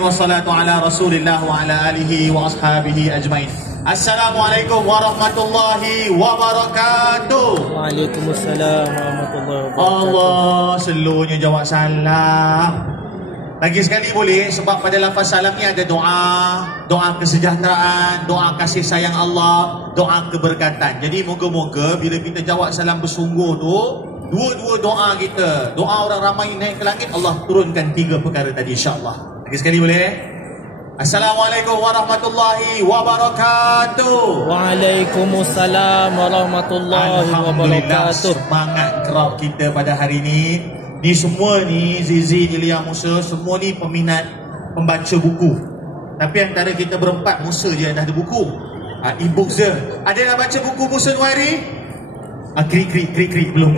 Wassalatu ala Rasulillah wa ala alihi wa ashabihi ajmain. Assalamualaikum warahmatullahi wabarakatuh. Waalaikumsalam warahmatullahi wabarakatuh. Allah seluruhnya jawab salam. Lagi sekali boleh, sebab pada lafaz salam ni ada doa, doa kesejahteraan, doa kasih sayang Allah, doa keberkatan. Jadi moga-moga bila kita jawab salam bersungguh tu, dua-dua doa kita, doa orang ramai naik ke langit, Allah turunkan 3 perkara tadi insya-Allah. Lagi sekali boleh? Assalamualaikum warahmatullahi wabarakatuh. Waalaikumsalam warahmatullahi wabarakatuh. Semangat crowd kita pada hari ni. Ni semua ni Zizi, Ilya, Musa, semua ni peminat pembaca buku. Tapi antara kita berempat, Musa je yang dah ada buku. E-books je. Ada yang baca buku Musa Nuairi? Krik, belum.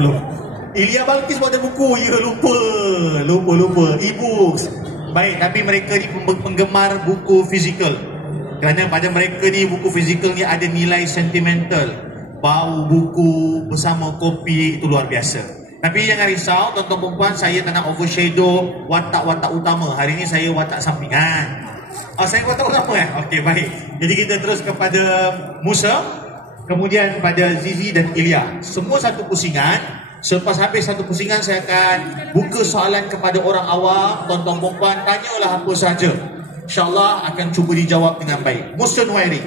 Ilya Balkis pun ada buku. Ya lupa. E-books. Baik, tapi mereka ni penggemar buku fizikal. Kerana pada mereka ni buku fizikal ni ada nilai sentimental. Bau buku bersama kopi itu luar biasa. Tapi jangan risau tuan-tuan perempuan, saya tak nak overshadow watak-watak utama. Hari ni saya watak sampingan. Saya watak utama ya? Okey, baik. Jadi kita terus kepada Musa, kemudian pada Zizi dan Ilya. Semua satu pusingan. Selepas habis satu pusingan, saya akan buka soalan kepada orang awam. Tuan-tuan perempuan, tanyalah apa sahaja. InsyaAllah akan cuba dijawab dengan baik. Musa Nuairi,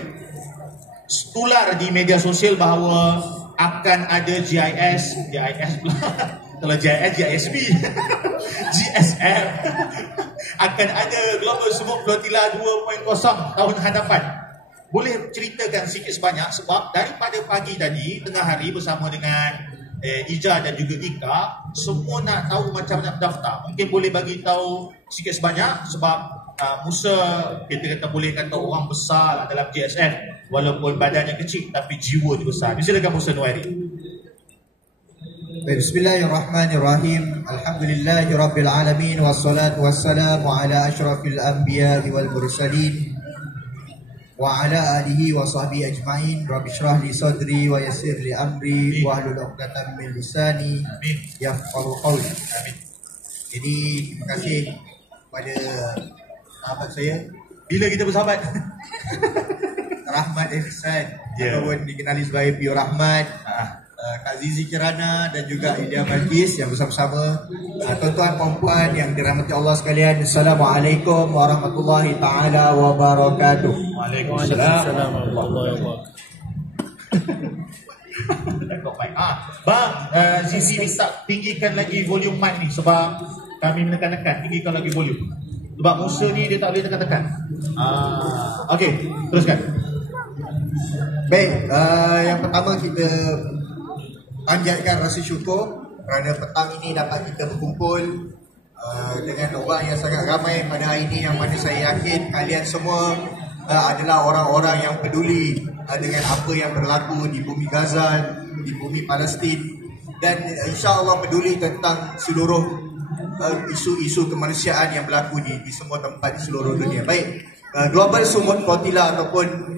tular di media sosial bahawa akan ada GIS pula. Kalau GIS, GISB GSM akan ada Global Sumut Flotilla 2.0 tahun hadapan. Boleh ceritakan sikit sebanyak, sebab daripada pagi tadi, tengah hari bersama dengan Ija dan juga Ika, semua nak tahu macam nak daftar. Mungkin boleh bagi tahu sikit sebanyak, sebab Musa kita kata boleh kata orang besar lah dalam GSM, walaupun badannya kecil tapi jiwa dia besar. Silakan Musa Nuairi. Bismillahirrahmanirrahim. Alhamdulillahirabbil alamin, wassalatu wassalamu ala asyrafil anbiya wal mursalin wa ala alihi wa sahbihi ajma'in. Rabbi shrah li sadri wa yassir li amri wahlul 'uqdatam min lisani yafqahu qawli. Amin. Jadi terima kasih kepada sahabat saya. Bila kita bersahabat? Rahmat Ihsan, ataupun dikenali sebagai Pio Rahmat, Kak Zizi Kirana dan juga Ilya Balkis yang bersama-sama. Tuan-tuan perempuan yang dirahmati Allah sekalian, Assalamualaikum warahmatullahi ta'ala wabarakatuh. Waalaikumsalam warahmatullahi wabarakatuh. Bang, Zizi minta tinggikan lagi volume mic ni, sebab kami menekan-nekan. Tinggikan lagi volume, sebab Musa ni dia tak boleh tekan-tekan. Okey, teruskan. Baik, yang pertama kita panjatkan rasa syukur kerana petang ini dapat kita berkumpul dengan orang yang sangat ramai pada hari ini, yang mana saya yakin kalian semua adalah orang-orang yang peduli dengan apa yang berlaku di bumi Gaza, di bumi Palestin, dan insya-Allah peduli tentang seluruh isu-isu kemanusiaan yang berlaku di semua tempat di seluruh dunia. Baik, Global Sumut Flotilla ataupun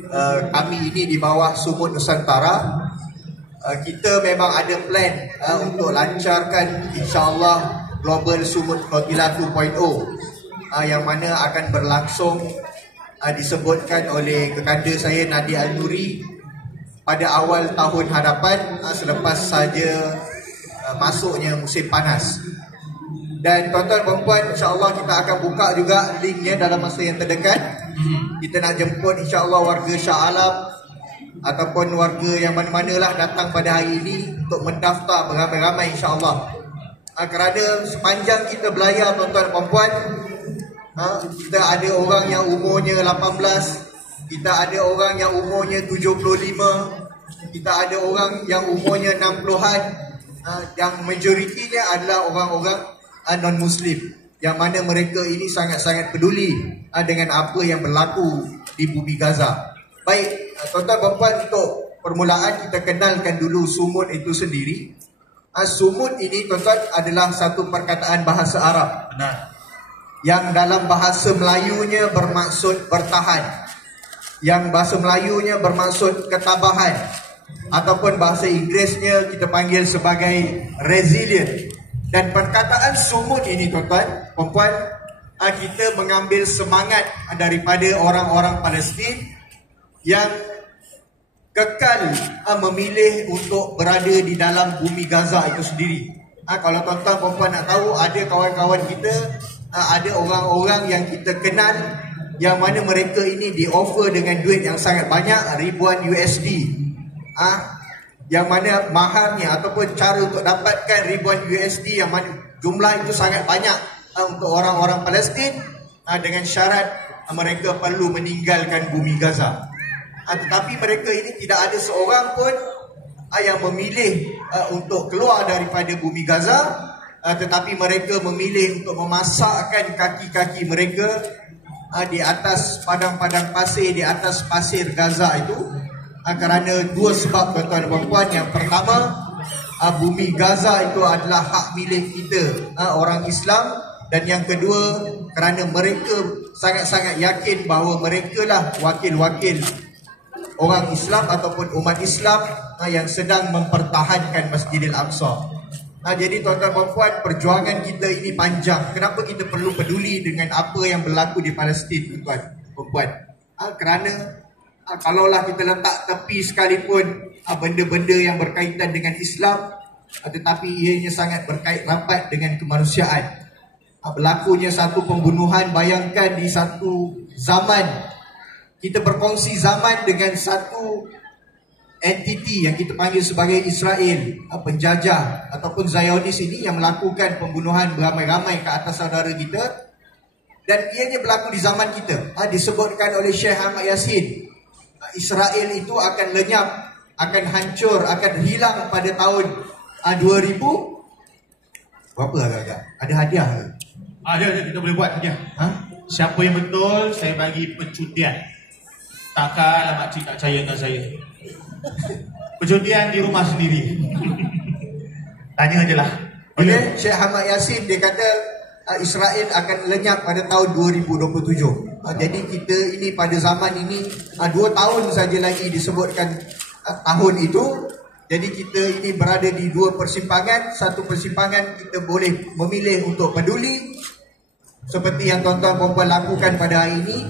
kami ini di bawah Sumut Nusantara, kita memang ada plan untuk lancarkan insya-Allah Global Sumut Flotilla 2.0 yang mana akan berlangsung disebutkan oleh kekanda saya Nadia Al-Nuri pada awal tahun hadapan, selepas saja masuknya musim panas. Dan tuan-tuan perempuan, insya-Allah kita akan buka juga linknya dalam masa yang terdekat. Kita nak jemput insya-Allah warga Shah Alam ataupun warga yang mana-manalah datang pada hari ini untuk mendaftar beramai-ramai insya-Allah. Kerana sepanjang kita belayar tuan-tuan perempuan, kita ada orang yang umurnya 18, kita ada orang yang umurnya 75, kita ada orang yang umurnya 60-an, yang majoritinya adalah orang-orang non-Muslim, yang mana mereka ini sangat-sangat peduli dengan apa yang berlaku di bumi Gaza. Baik, tuan-tuan perempuan, untuk permulaan kita kenalkan dulu sumut itu sendiri. Sumut ini tuan-tuan adalah satu perkataan bahasa Arab. Benar. Yang dalam bahasa Melayunya bermaksud bertahan, yang bahasa Melayunya bermaksud ketabahan, ataupun bahasa Inggerisnya kita panggil sebagai resilient. Dan perkataan sumut ini tuan-tuan perempuan kita mengambil semangat daripada orang-orang Palestin yang kekal memilih untuk berada di dalam bumi Gaza itu sendiri. Kalau tuan-tuan perempuan nak tahu, ada kawan-kawan kita, ada orang-orang yang kita kenal yang mana mereka ini di-offer dengan duit yang sangat banyak, ribuan USD. Yang mana maharnya ataupun cara untuk dapatkan ribuan USD yang mana jumlah itu sangat banyak untuk orang-orang Palestin, dengan syarat mereka perlu meninggalkan bumi Gaza. Tetapi mereka ini tidak ada seorang pun yang memilih untuk keluar daripada bumi Gaza, tetapi mereka memilih untuk memasakkan kaki-kaki mereka di atas padang-padang pasir, di atas pasir Gaza itu, kerana dua sebab, tuan-tuan dan puan. Yang pertama, bumi Gaza itu adalah hak milik kita, orang Islam. Dan yang kedua, kerana mereka sangat-sangat yakin bahawa mereka lah wakil-wakil orang Islam ataupun umat Islam yang sedang mempertahankan Masjidil Aqsa. Jadi tuan-tuan dan puan, perjuangan kita ini panjang. Kenapa kita perlu peduli dengan apa yang berlaku di Palestin, tuan-tuan dan puan? Kerana kalaulah kita letak tepi sekalipun benda-benda yang berkaitan dengan Islam, tetapi ianya sangat berkait rapat dengan kemanusiaan. Berlakunya satu pembunuhan, bayangkan di satu zaman, kita berkongsi zaman dengan satu entiti yang kita panggil sebagai Israel, penjajah ataupun Zionis ini, yang melakukan pembunuhan beramai-ramai ke atas saudara kita. Dan ianya berlaku di zaman kita. Disebutkan oleh Syekh Ahmad Yassin, Israel itu akan lenyap, akan hancur, akan hilang pada tahun 2000 berapa agak-agak? Ada hadiah ke? Ada, kita boleh buat saja. Siapa yang betul, saya bagi percutian. Takkanlah makcik tak percaya dengan saya. Percutian di rumah sendiri. Tanya je lah. Okay, Syekh Ahmad Yassin dia kata Israel akan lenyap pada tahun 2027. Jadi kita ini pada zaman ini 2 tahun saja lagi disebutkan tahun itu. Jadi kita ini berada di dua persimpangan. Satu persimpangan kita boleh memilih untuk peduli seperti yang tuan-tuan perempuan lakukan pada hari ini,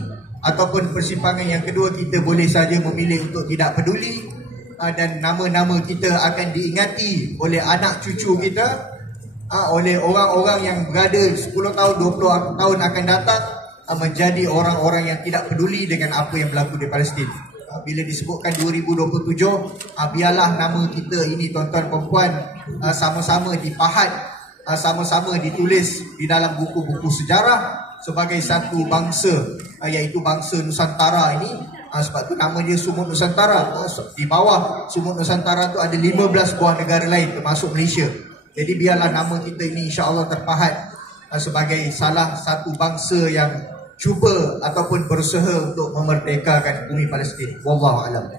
ataupun persimpangan yang kedua kita boleh saja memilih untuk tidak peduli, dan nama-nama kita akan diingati oleh anak cucu kita, oleh orang-orang yang berada 10 tahun, 20 tahun akan datang, menjadi orang-orang yang tidak peduli dengan apa yang berlaku di Palestin. Bila disebutkan 2027, biarlah nama kita ini, tuan-tuan perempuan, sama-sama dipahat, sama-sama ditulis di dalam buku-buku sejarah sebagai satu bangsa, iaitu bangsa Nusantara ini. Sebab tu nama dia Sumut Nusantara. Di bawah Sumut Nusantara tu ada 15 buah negara lain termasuk Malaysia. Jadi biarlah nama kita ini insya-Allah terpahat sebagai salah satu bangsa yang cuba ataupun berusaha untuk memerdekakan bumi Palestin. Wallahu a'lam.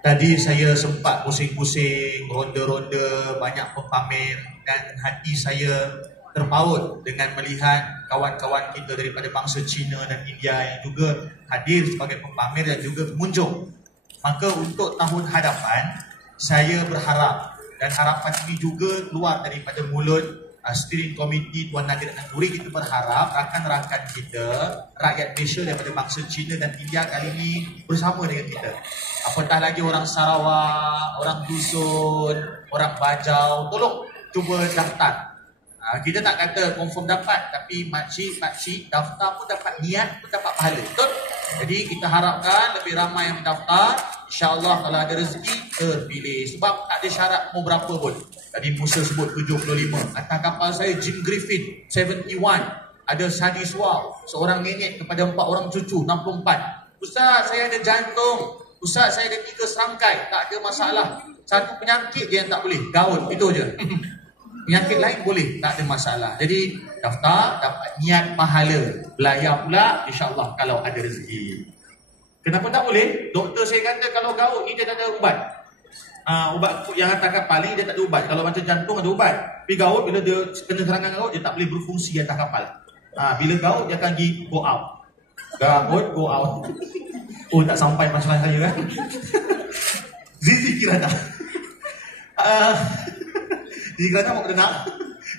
Tadi saya sempat pusing-pusing, ronda-ronda, banyak pempamer, dan hati saya terpaut dengan melihat kawan-kawan kita daripada bangsa Cina dan India yang juga hadir sebagai pempamer dan juga pengunjung. Maka untuk tahun hadapan, saya berharap, dan harapan ini juga keluar daripada mulut steering committee Tuan Nadir dan Nuri, kita berharap rakan-rakan kita, rakyat Malaysia daripada bangsa Cina dan India kali ini bersama dengan kita. Apatah lagi orang Sarawak, orang Dusun, orang Bajau, tolong cuba daftar. Kita tak kata confirm dapat, tapi makcik daftar pun dapat niat, pun dapat pahala. Betul? Jadi kita harapkan lebih ramai yang mendaftar. InsyaAllah kalau ada rezeki, terpilih. Sebab tak ada syarat mau berapa pun. Tadi Musa sebut 75. Atas kapal saya Jim Griffin 71. Ada Sadi Swal, seorang nenek kepada 4 orang cucu 64. Ustaz, saya ada jantung. Ustaz, saya ada 3 serangkai. Tak ada masalah. Satu penyakit je yang tak boleh, gaut. Itu je. Penyakit lain boleh, tak ada masalah. Jadi daftar, dapat niat pahala. Belayar pula, insyaAllah kalau ada rezeki. Kenapa tak boleh? Doktor saya kata kalau gaut ni dia tak ada ubat. Ubat yang atas kapal ni dia tak ada ubat. Kalau macam jantung ada ubat. Tapi gaut, bila dia kena serangan gaut, dia tak boleh berfungsi atas kapal. Bila gaut, dia akan pergi go out. Gaut, go out. Oh, tak sampai masalah saya kan. Zizi Kirana. Zizi Kirana mau dengar?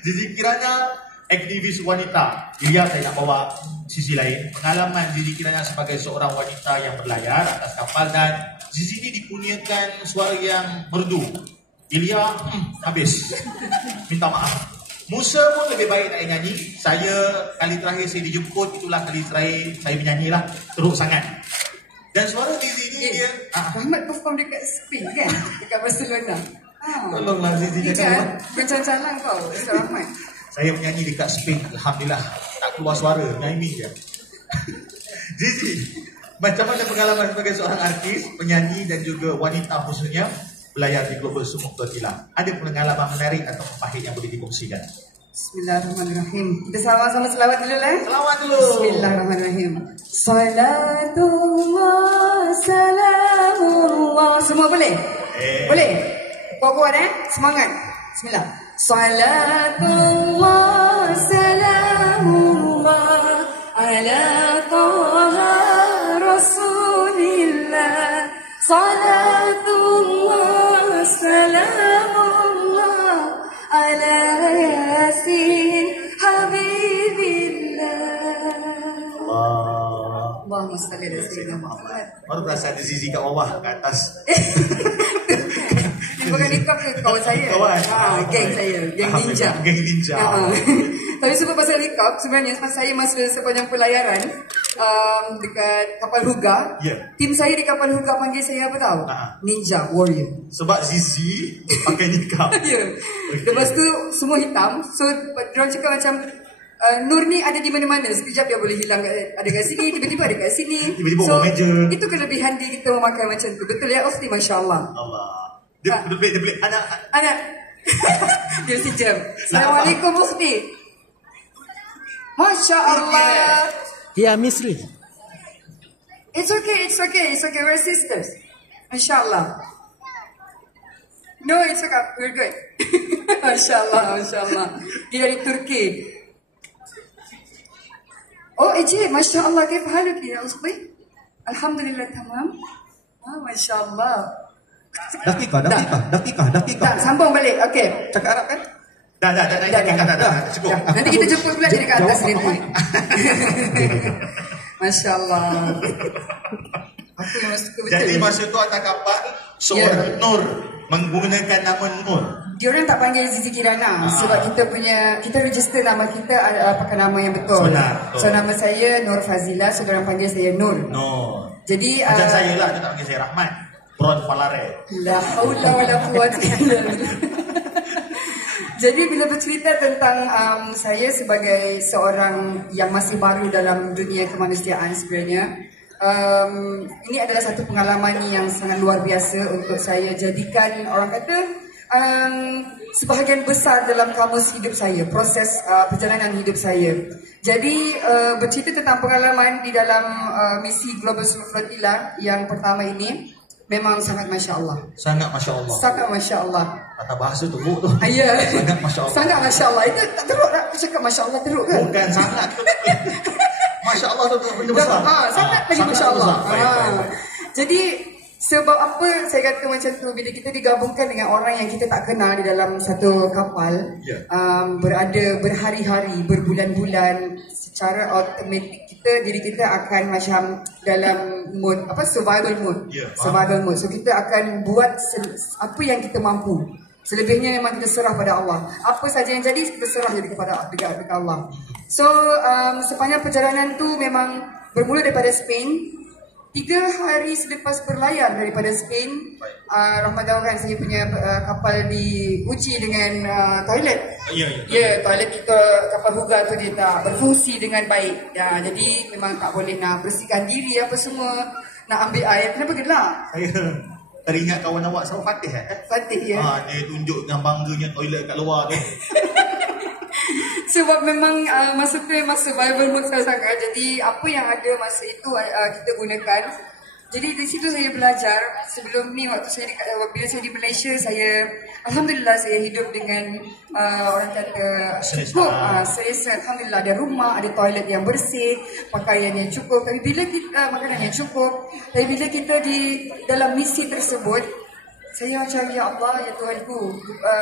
Zizi Kirana aktivis wanita. Dia saya nak bawa sisi lain. Pengalaman Zizi Kirana sebagai seorang wanita yang berlayar atas kapal, dan Zizi ini dikurniakan suara yang merdu. Ilya habis. Minta maaf. Musa pun lebih baik nak nyanyi. Saya kali terakhir saya dijemput, itulah kali terakhir saya menyanyi lah. Teruk sangat. Dan suara Zizi ni dia Rahmat perform dekat Spain kan? Dekat Barcelona. Tolonglah Zizi jangan. Bercalang-calang kau, Ustaz Rahmat. Saya menyanyi dekat Spain, alhamdulillah tak keluar suara, nyanyi je. Zizi, macam mana pengalaman sebagai seorang artis, penyanyi dan juga wanita khususnya belayar di Global Sumuk Tortilla? Ada pengalaman menarik atau pahit yang boleh dikongsikan? Bismillahirrahmanirrahim. Kita sama-sama selawat dulu lah. Selawat dulu. Bismillahirrahmanirrahim. Salatullah, salamullah. Semua boleh? Boleh? Kuat-kuat semangat. Bismillah. Salatullah, salamullah ala taha rasulillah. Salatullah, salamullah ala yasin habibillah. Allahumma salli ala sayyidina Muhammad. Baru berasa ada Zizi kat bawah, kat atas. Ini bukan nikah ke kawan saya? Kawan. Geng saya, geng ninja. Geng ninja. Tapi sebab pasal nikah, sebenarnya saya masa sepanjang pelayaran dekat kapal Huga, tim saya di kapal Huga panggil saya apa tahu? Ninja Warrior. Sebab Zizi pakai nikah. Lepas tu semua hitam. So diorang cakap macam Nur ni ada di mana-mana. Sekejap dia boleh hilang, ada kat sini, tiba-tiba ada kat sini. Tiba-tiba so, meja. itu kelebihan dia kita memakai macam tu. Betul ya Ukhti? Masya Allah. Dia beli anak. Dia sejam. Assalamualaikum Ukhti. Masya Allah. Ya Misri. It's okay. We're sisters. Masya Allah. No, it's okay. We're good. Masya Allah. Dia dari Turki. Oh, Eji, Masya Allah. Kaya haluk ya Ukhti? Alhamdulillah, tamam. Masya Allah. Dah tikah. Tak, sambung balik. Okay. Cakap Arab kan? Dah. Cukup. Nanti kita jemput pula dia dekat atas nanti. Masya Allah. Apa yang suka betul? Jadi masa tu atas kapal, seorang Nur menggunakan nama Nur. Diorang tak panggil Zizi Kirana sebab kita register nama kita pakai nama yang betul. Benar. So nama saya Nur Fazila, so diorang panggil saya Nur. Jadi macam saya lah, dia tak panggil saya Rahmat. Bron Falare. La haula wala quwwata illa billah. Jadi bila bercerita tentang saya sebagai seorang yang masih baru dalam dunia kemanusiaan sebenarnya, ini adalah satu pengalaman yang sangat luar biasa untuk saya jadikan, orang kata, sebahagian besar dalam kamus hidup saya, proses perjalanan hidup saya. Jadi bercerita tentang pengalaman di dalam misi Global Sumuk Tortilla yang pertama ini, memang sangat Masya Allah. Sangat Masya Allah. Sangat Masya Allah. Kata bahasa teruk tu. Ya. Sangat Masya Allah. Sangat Masya Allah. Itu tak teruk tak? Aku cakap Masya Allah teruk kan? Bukan sangat. Masya Allah tu benda besar. Sangat lagi Masya Allah. Baik. Jadi sebab apa saya kata macam tu, bila kita digabungkan dengan orang yang kita tak kenal di dalam satu kapal, berada berhari-hari, berbulan-bulan, secara automatik diri kita akan macam dalam mode survival mode. Survival mode. So kita akan buat apa yang kita mampu. Selebihnya memang kita serah pada Allah. Apa saja yang jadi kita serah jadi kepada Allah. So sepanjang perjalanan tu memang bermula daripada Spain. 3 hari selepas berlayar daripada Spain, Rahmat tahu kan saya punya kapal diuji dengan toilet. Ya, toilet kita kapal Huga tu dia tak berfungsi dengan baik. Ya, jadi memang tak boleh nak bersihkan diri apa semua, nak ambil air. Kenapa gelap? Saya teringat kawan awak sama Fatih Fatih ya. Dia tunjuk dengan bangganya toilet kat luar tu. Sebab memang masa tu memang survival mode sangat. Jadi apa yang ada masa itu kita gunakan. Jadi di situ saya belajar. Sebelum ni waktu saya bila saya di Malaysia, saya alhamdulillah saya hidup dengan orang kata cukup. Saya alhamdulillah ada rumah, ada toilet yang bersih, pakaian yang cukup. Tapi bila kita makanan yang cukup, tapi bila kita di dalam misi tersebut, saya macam, ya Allah, ya Tuhanku,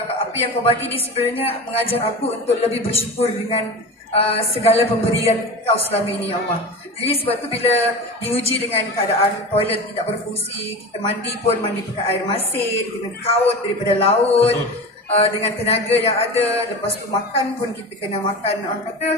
apa yang kau bagi ni sebenarnya mengajar aku untuk lebih bersyukur dengan segala pemberian kau selama ini, ya Allah. Jadi sebab tu bila diuji dengan keadaan toilet tidak berfungsi, kita mandi pun mandi pakai air masin, dengan kaut daripada laut, dengan tenaga yang ada. Lepas tu makan pun kita kena makan, orang kata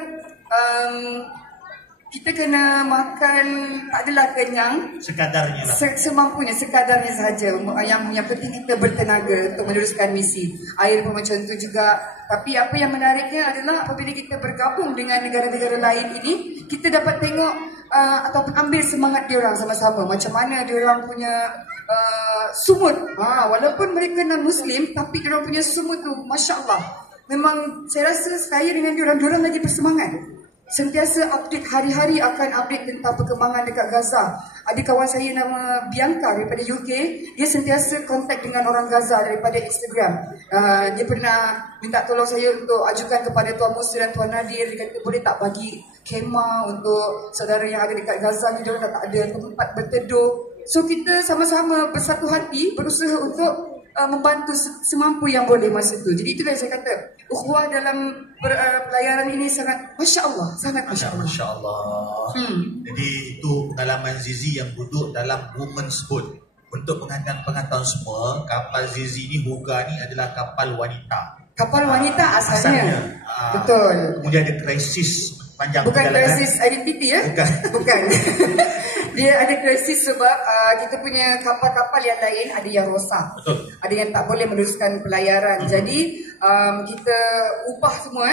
kita kena makan tak adalah kenyang, sekadarnya lah. Semampunya, sekadarnya sahaja. Yang penting kita bertenaga untuk meneruskan misi. Air pun macam tu juga. Tapi apa yang menariknya adalah apabila kita bergabung dengan negara-negara lain ini, kita dapat tengok ataupun ambil semangat diorang sama-sama. Macam mana diorang punya sumut. Walaupun mereka non-Muslim, tapi diorang punya sumut tu, Masya Allah. Memang saya rasa saya dengan diorang lagi bersemangat. Sentiasa update, hari-hari akan update tentang perkembangan dekat Gaza. Ada kawan saya nama Bianca daripada UK, dia sentiasa kontak dengan orang Gaza daripada Instagram. Dia pernah minta tolong saya untuk ajukan kepada Tuan Musa dan Tuan Nadir. Dia kata boleh tak bagi kemah untuk saudara yang ada dekat Gaza ni, dia orang tak ada tempat berteduh. So kita sama-sama bersatu hati berusaha untuk membantu semampu yang boleh masa tu. Jadi itulah yang saya kata, ukhuwah dalam pelayaran ini sangat Masya Allah, sangat Masya Allah. Masya Allah. Jadi itu pengalaman Zizi yang duduk dalam Women's Boat. Untuk pengetahuan semua, kapal Zizi ni, Boga ni adalah kapal wanita. Kapal wanita asalnya. Betul. Kemudian ada krisis panjang bukan perjalanan. krisis identiti ya? Bukan. Dia ada krisis sebab kita punya kapal-kapal yang lain ada yang rosak. Betul. Ada yang tak boleh meneruskan pelayaran. Jadi kita ubah semua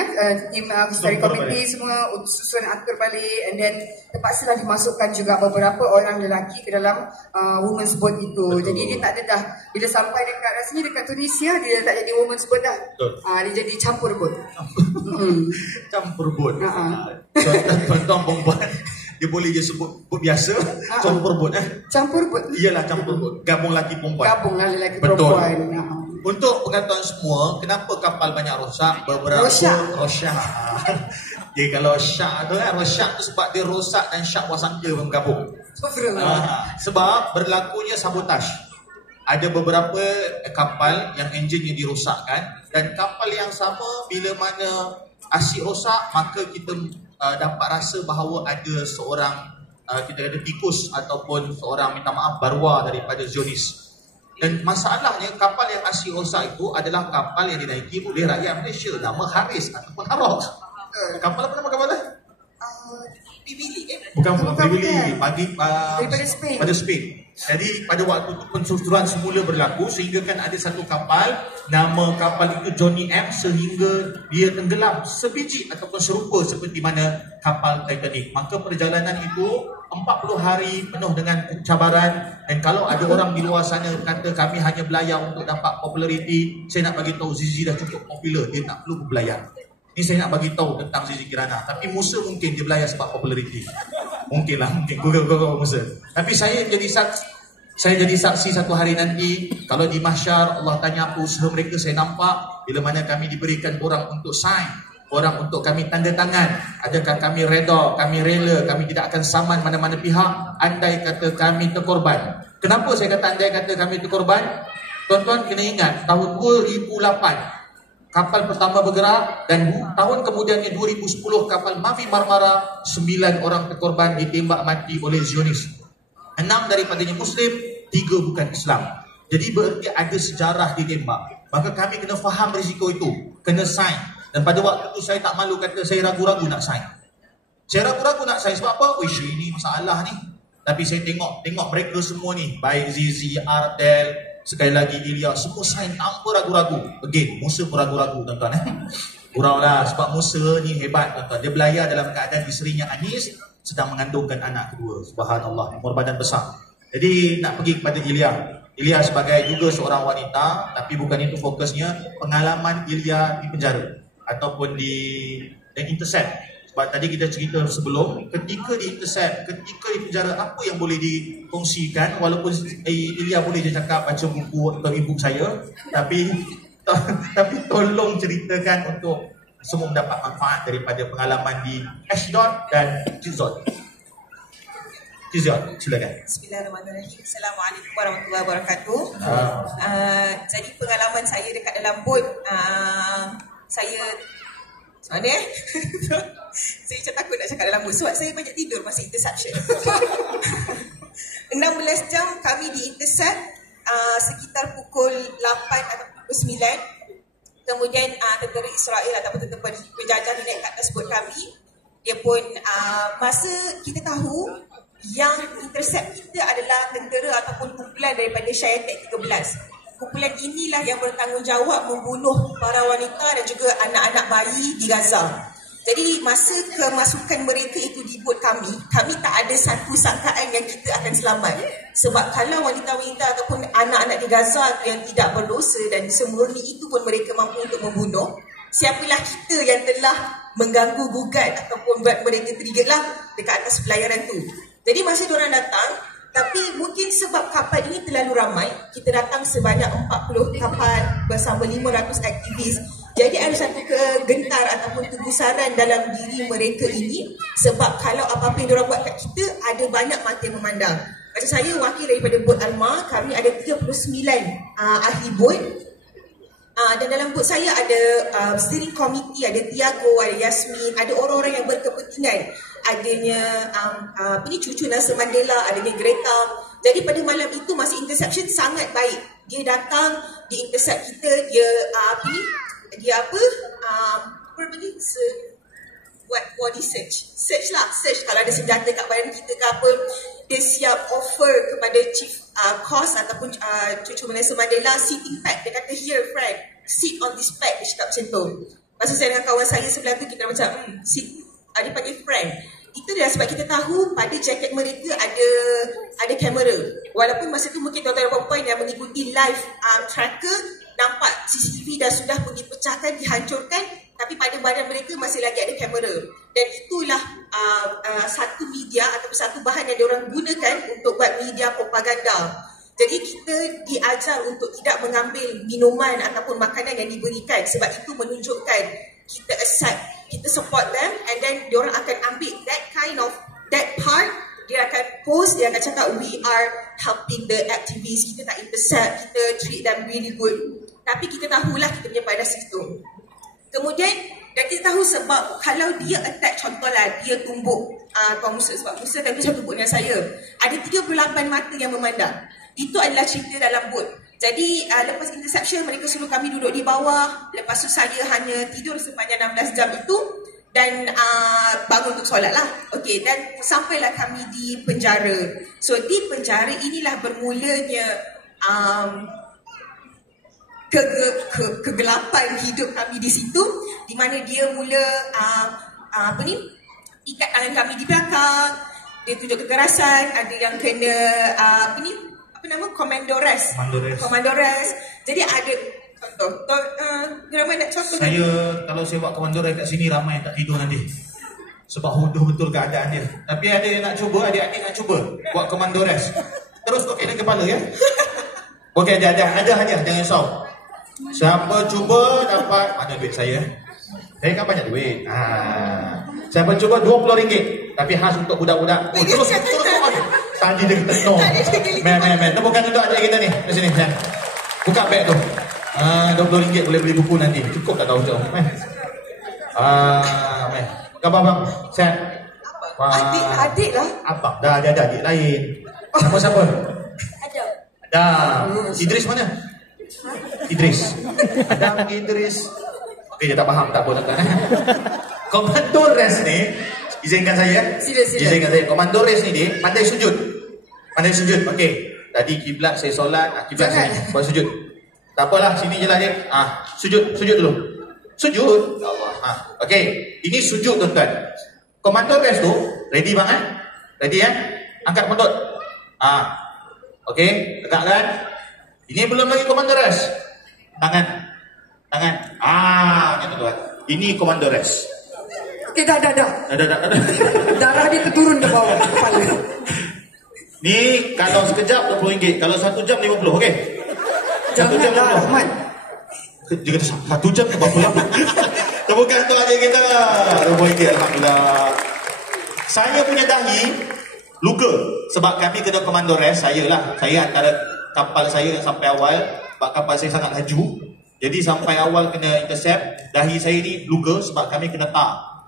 tim dari komiti semua susun atur balik, and then terpaksalah dimasukkan juga beberapa orang lelaki ke dalam women's boat itu. Betul. Jadi dia tak ada dah, bila sampai dekat rasanya dekat Tunisia, dia tak jadi women's boat dah. Dia jadi campur boat. Campur boat. Tuan-tuan perempuan, dia boleh je sebut boat biasa, campur boat. Campur boat. Iyalah campur boat. Gabung lelaki perempuan. Gabunglah lelaki Betul. perempuan. Untuk pengetahuan semua, kenapa kapal banyak rosak? Beberapa rosak. Jadi kalau syak tu kan, rosak tu sebab dia rosak dan syak wasangka bergabung. Sebab berlakunya sabotaj. Ada beberapa kapal yang enjinnya dirosakkan, dan kapal yang sama bila mana asyik rosak, maka kita dapat rasa bahawa ada seorang kita kata tikus ataupun seorang, minta maaf, barwa daripada Zionis. Dan masalahnya kapal yang asyik rosak itu adalah kapal yang dinaiki oleh rakyat Malaysia, nama Haris ataupun Harok. Kapal apa nama kapal tu? Bukan Pribili, daripada Spain. Pada Spain. Jadi pada waktu itu pensusuran semula berlaku sehingga kan ada satu kapal, nama kapal itu Johnny M, sehingga dia tenggelam sebiji ataupun serupa seperti mana kapal Titanic. Maka perjalanan itu 40 hari penuh dengan cabaran, dan kalau ada orang di luar sana kata kami hanya belayar untuk dapat populariti, saya nak bagi tahu Zizi dah cukup popular, dia tak perlu berlayar. Ini saya nak bagi tahu tentang Zizi Kirana. Tapi Musa mungkin dia belayar sebab populariti. Mungkinlah, mungkin Google Musa. Tapi saya jadi saksi satu hari nanti, kalau di mahsyar Allah tanya apa usaha mereka, saya nampak bila mana kami diberikan orang untuk sign, orang untuk kami tanda tangan. Adakah kami reda, kami rela, kami tidak akan saman mana-mana pihak andai kata kami terkorban. Kenapa saya kata andai kata kami terkorban? Tuan-tuan kena ingat, tahun 2008 kapal pertama bergerak, dan tahun kemudiannya 2010 kapal Mavi Marmara, 9 orang terkorban ditembak mati oleh Zionis. 6 daripadanya Muslim, 3 bukan Islam. Jadi berarti ada sejarah ditembak. Maka kami kena faham risiko itu, kena sign. Dan pada waktu itu saya tak malu kata saya ragu-ragu nak sign. Saya ragu-ragu nak sign sebab apa? Wish, ini masalah ni. Tapi saya tengok mereka semua ni, baik Zizi, Ardel, sekali lagi Ilya, semua sign tanpa ragu-ragu. Again, Musa pun ragu-ragu, tuan-tuan. Guraulah, sebab Musa ni hebat, tuan-tuan. Dia belayar dalam keadaan isterinya Anis sedang mengandungkan anak kedua. Subhanallah, umur badan besar. Jadi nak pergi kepada Ilya. Ilya sebagai juga seorang wanita, tapi bukan itu fokusnya. Pengalaman Ilya di penjara ataupun di intercept. Sebab tadi kita cerita sebelum, ketika di intercept, ketika di penjara, apa yang boleh dikongsikan? Walaupun Ilya boleh je cakap baca buku atau e-book saya, tapi tolong ceritakan untuk semua mendapat manfaat daripada pengalaman di Ashdod dan Jizot. Tizah, silakan. Bismillahirrahmanirrahim. Assalamualaikum warahmatullahi wabarakatuh. Jadi pengalaman saya dekat dalam bot, saya macam mana saya macam takut nak cakap dalam bot sebab saya banyak tidur masa interception. 16 jam kami di intercept sekitar pukul 8 atau pukul 9. Kemudian tentera Israel ataupun tentera penjajah naik ke atas bot kami. Dia pun masa kita tahu yang intercept kita adalah tentera ataupun kumpulan daripada Syayatek 13. Kumpulan inilah yang bertanggungjawab membunuh para wanita dan juga anak-anak bayi di Gaza. Jadi masa kemasukan mereka itu di bot kami tak ada satu sangkaan yang kita akan selamat. Sebab kalau wanita-wanita ataupun anak-anak di Gaza yang tidak berdosa dan semurni itu pun mereka mampu untuk membunuh, siapalah kita yang telah mengganggu gugat ataupun buat mereka triggerlah dekat atas pelayaran tu. Jadi masa diorang datang, tapi mungkin sebab kapal ini terlalu ramai, kita datang sebanyak 40 kapal bersama 500 aktivis. Jadi ada satu kegentar ataupun kegusaran dalam diri mereka ini, sebab kalau apa-apa yang diorang buat kat kita, ada banyak mata yang memandang. Macam saya wakil daripada bot Alma, kami ada 39 ahli bot. Dan dalam bot saya ada steering committee, ada Tiago, ada Yasmin, ada orang-orang yang berkepentingan. Adanya cucu Nelson Mandela, adanya Greta. Jadi pada malam itu masa interception sangat baik. Dia datang, dia intercept kita, dia buat body search kalau ada senjata kat badan kita ke apa. Dia siap offer kepada chief kos ataupun cucu Nelson Mandela sitting pack. Dia kata, here friend, sit on this pack. Dia cakap macam tu. Masa saya dengan kawan saya sebelah tu, kita macam sit. Dia panggil friend. Itu adalah sebab kita tahu pada jaket mereka ada kamera. Walaupun masa tu mungkin tuan-tuan dan puan-puan yang mengikuti live tracker nampak CCTV dah sudah pun dipecahkan, dihancurkan, tapi pada badan mereka masih lagi ada kamera. Dan itulah satu media ataupun satu bahan yang diorang gunakan untuk buat media propaganda. Jadi kita diajar untuk tidak mengambil minuman ataupun makanan yang diberikan, sebab itu menunjukkan kita accept, kita support them, and then diorang akan ambil that part, dia akan post, dia akan cakap we are helping the activists, kita tak intercept, kita treat them really good. Tapi kita tahulah kita punya pada situ. Kemudian, dan kita tahu sebab kalau dia attack, contohlah dia tumbuk Tuan Musa, sebab Musa tentu satu tumbuk dengan saya, ada 38 mata yang memandang. Itu adalah cerita dalam bot. Jadi lepas interception mereka suruh kami duduk di bawah. Lepas tu saya hanya tidur sepanjang 16 jam itu dan bangun untuk solat lah. Okey, dan sampailah kami di penjara. So di penjara inilah bermulanya kegelapan hidup kami di situ, di mana dia mula ikat tangan kami di belakang, dia tunjuk kekerasan, ada yang kena Komandores. Jadi ada contoh, ramai nak contoh. Kalau saya buat komandores kat sini, ramai yang tak tidur nanti. Sebab hodoh betul keadaan dia. Tapi ada yang nak cuba, adik-adik nak cuba buat komandores. Terus kokek kepala ya. Okey, ada hadiah, jangan risau. Siapa cuba dapat, ada duit saya. Saya kan banyak duit. Siapa cuba RM20. Tapi khas untuk budak-budak. Terus. Tadi dia kata no. Men. Temukan untuk adik kita ni. Di sini. Buka beg tu. RM20 boleh beli buku nanti. Cukup tak tahu macam. Men. Khabar bang. Sihat. Adik lah. Abang dah ada adik lain. Siapa? Adam. Idris mana? Idris. Adam Idris. Okey, dia tak faham, tak apa tuan-tuan. Komandores ni, izinkan saya. Sila. Izinkan saya. Komandores ni dia pandai sujud. Okey. Tadi kiblat saya solat, kiblat sini buat sujud. Tak apalah, sini je lah dia. Sujud dulu. Sujud. Allah. Okey, ini sujud tuan-tuan. Komandores tu ready bang Ready ya? Angkat mentut. Okey, tegakkan. Ini belum lagi komandores. Tangan. Gitu tuan. Ini komandores. Okey, dah. Darah dia terturun ke bawah kepala. Ni kalau sekejap RM20, kalau 1 jam RM50, okey? 1 jam Janganlah, Rahman. Dia kata 1 jam ke berapa? Temukan tu aja kita. RM20, alhamdulillah. Saya punya dahi luka. Sebab kami kena komando rest, saya antara kapal saya yang sampai awal, sebab kapal saya sangat laju. Jadi sampai awal kena intercept, dahi saya ni luka sebab kami kena tar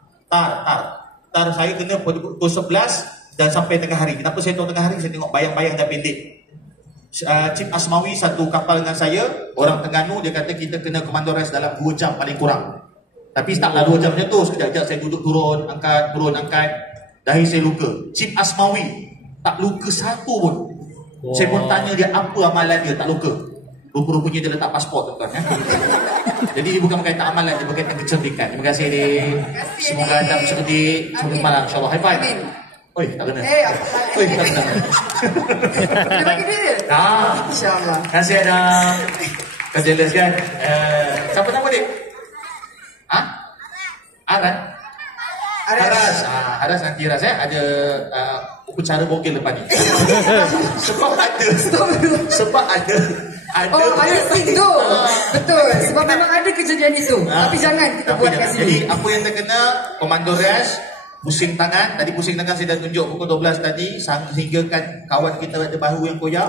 saya kena pukul 11 dan sampai tengah hari. Kenapa saya tahu tengah hari? Saya tengok bayang-bayang dah pendek. Chief Asmawi satu kapal dengan saya, orang Terengganu, dia kata kita kena komando rest dalam 2 jam paling kurang. Tapi taklah 2 jam macam tu, sekejap-sekejap saya duduk turun, angkat, dahi saya luka. Chief Asmawi tak luka satu pun. Saya pun tanya dia apa amalan dia tak luka. Rupa-rupanya dia letak pasport, tuan-tuan. Jadi dia bukan berkaitan amalan, dia berkaitan kecerdikan. Terima kasih, Dik. Semoga anda bercerdik. Selamat malam, insyaAllah. High five. Oi, tak kena. Oi, tak kena. Dia bagi dia? InsyaAllah. Terima kasih, Adam. Kau jelas kan? Siapa nama, Dik? Aras. Aras nanti Aras ada upacara bogel lepas ni. Sebab ada ada scene tu. Betul. Sebab memang ada kejadian itu. Tapi jangan kita buat kat sini. Jadi apa yang terkena, komando rest, pusing tangan. Tadi pusing tangan saya dah tunjuk pukul 12 tadi, sehingga kan kawan kita ada bahu yang koyak,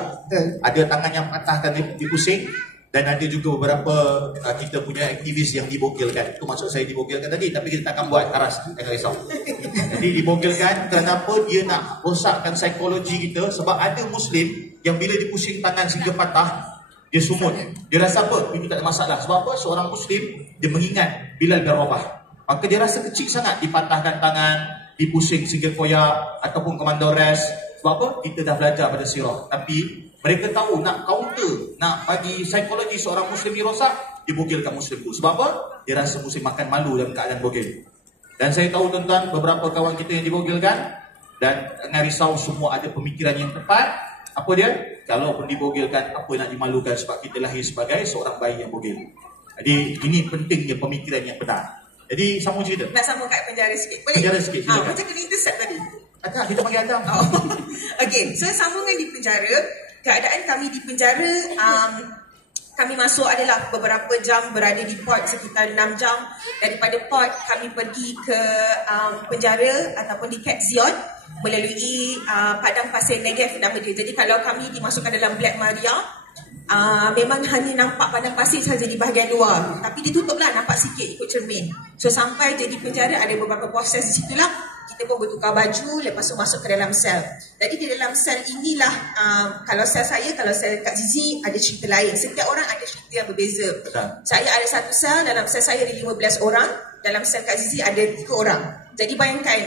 ada tangan yang patah kan dipusing. Dan ada juga beberapa kita punya aktivis yang dibogilkan. Itu maksud saya dibogilkan tadi. Tapi kita takkan buat Aras, jangan risau. Jadi dibogilkan kenapa dia nak rosakkan psikologi kita. Sebab ada Muslim yang bila dipusing tangan sehingga patah, dia sumut. Dia rasa apa? Itu tak ada masalah. Sebab apa? Seorang Muslim, dia mengingat Bilal bin Rabah. Maka dia rasa kecil sangat dipatahkan tangan, dipusing sehingga koyak, ataupun komando rest. Sebab apa? Kita dah belajar pada sirah. Tapi mereka tahu nak counter, nak bagi psikologi seorang Muslim ni rosak, dia bogilkan Muslim tu. Sebab apa? Dia rasa Muslim makan malu dalam keadaan bogil. Dan saya tahu tuan-tuan, beberapa kawan kita yang dibogilkan, dan jangan risau, semua ada pemikiran yang tepat. Apa dia? Kalau pun dibogilkan, apa nak dimalukan sebab kita lahir sebagai seorang bayi yang bogil. Jadi ini pentingnya pemikiran yang benar. Jadi sambung cerita. Nak sambung kat penjara sikit. Boleh? Penjara sikit, silakan. Macam kena intercept tadi. Tak, kita panggil Adam. Okay, so sambungan di penjara. Keadaan kami di penjara, kami masuk adalah beberapa jam berada di port, sekitar 6 jam. Daripada port kami pergi ke penjara ataupun di Kat Zion melalui padang pasir Negev nama dia. Jadi kalau kami dimasukkan dalam Black Maria, memang hanya nampak padang pasir saja di bahagian luar, tapi ditutup lah, nampak sikit ikut cermin. So sampai jadi penjara ada beberapa proses di situlah. Kita pun bertukar baju, lepas tu masuk ke dalam sel. Jadi di dalam sel inilah, kalau sel Kak Zizi ada cerita lain. Setiap orang ada cerita yang berbeza. Saya ada satu sel, dalam sel saya ada 15 orang, dalam sel Kak Zizi ada 3 orang. Jadi bayangkan,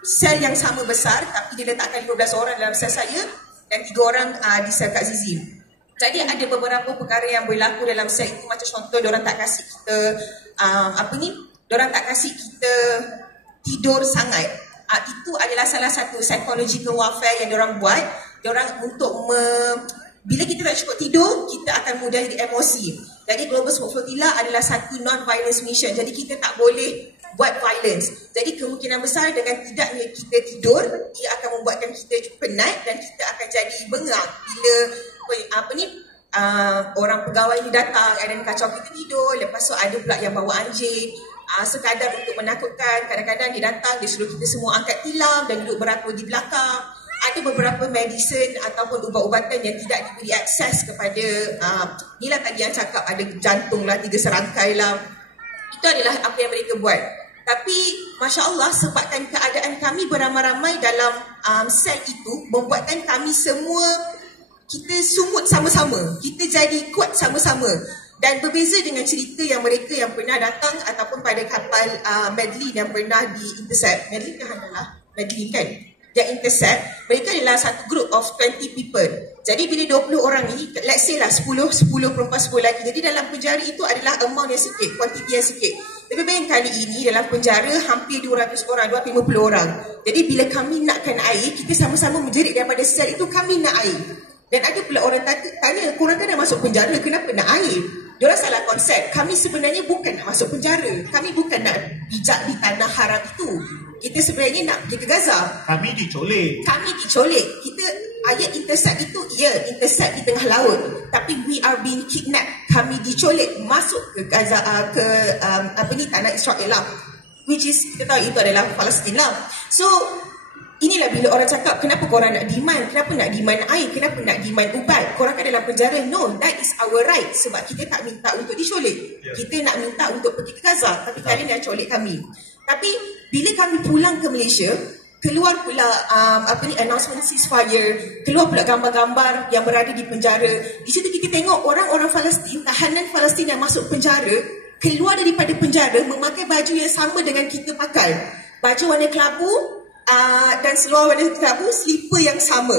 sel yang sama besar, tapi dia letakkan 15 orang dalam sel saya dan 3 orang di sel Kak Zizi. Jadi ada beberapa perkara yang berlaku dalam sel itu. Macam contoh, diorang tak kasih kita diorang tak kasih kita tidur sangat. Itu adalah salah satu psychological warfare yang diorang buat. Diorang untuk bila kita tak cukup tidur, kita akan mudah jadi emosi. Jadi Global Smoke Flotilla adalah satu non-violence mission. Jadi kita tak boleh buat violence. Jadi kemungkinan besar dengan tidaknya kita tidur, ia akan membuatkan kita penat dan kita akan jadi bengang bila orang pegawai ni datang dan kacau kita tidur. Lepas tu ada pula yang bawa anjing, sekadar untuk menakutkan. Kadang-kadang dia datang, dia suruh kita semua angkat tilam dan duduk beratur di belakang. Ada beberapa medicine ataupun ubat-ubatan yang tidak diberi akses kepada inilah tadi yang cakap ada jantung lah, 3 serangkai lah. Itu adalah apa yang mereka buat. Tapi Masya Allah, sebabkan keadaan kami beramai-ramai dalam sel itu, membuatkan kami semua, kita sumut sama-sama, kita jadi kuat sama-sama. Dan berbeza dengan cerita yang mereka yang pernah datang ataupun pada kapal Medley yang pernah di-intercept. Medley kan? Yang intercept, mereka adalah satu group of 20 people. Jadi bila 20 orang ni, let's say lah 10 perempuan 10 lagi. Jadi dalam penjara itu adalah amount yang sikit, quantity yang sikit. Tapi bayang kali ini dalam penjara hampir 200 orang, 250 orang. Jadi bila kami nakkan air, kita sama-sama menjerit daripada sel itu, kami nak air. Dan ada pula orang tanya, korang kan dah masuk penjara, kenapa nak air? Diorang salah konsep. Kami sebenarnya bukan nak masuk penjara. Kami bukan nak bijak di tanah haram itu. Kita sebenarnya nak pergi ke Gaza. Kami dicolek. Kita ayat intercept itu, intercept di tengah laut. Tapi we are being kidnapped. Kami dicolek masuk ke Gaza, tanah Israel lah. Which is, kita tahu itu adalah Palestin lah. So, inilah bila orang cakap, kenapa korang nak demand? Kenapa nak demand air? Kenapa nak demand ubat? Korang kan dalam penjara. No, that is our right. Sebab kita tak minta untuk dicolik. Kita nak minta untuk pergi ke Gaza. Tapi kalian dah colik kami. Tapi bila kami pulang ke Malaysia, keluar pula announcement ceasefire, keluar pula gambar-gambar yang berada di penjara. Di situ kita tengok orang-orang Palestin, tahanan Palestin yang masuk penjara, keluar daripada penjara memakai baju yang sama dengan kita pakai. Baju warna kelabu, dan seluar warna kelabu, slipper yang sama,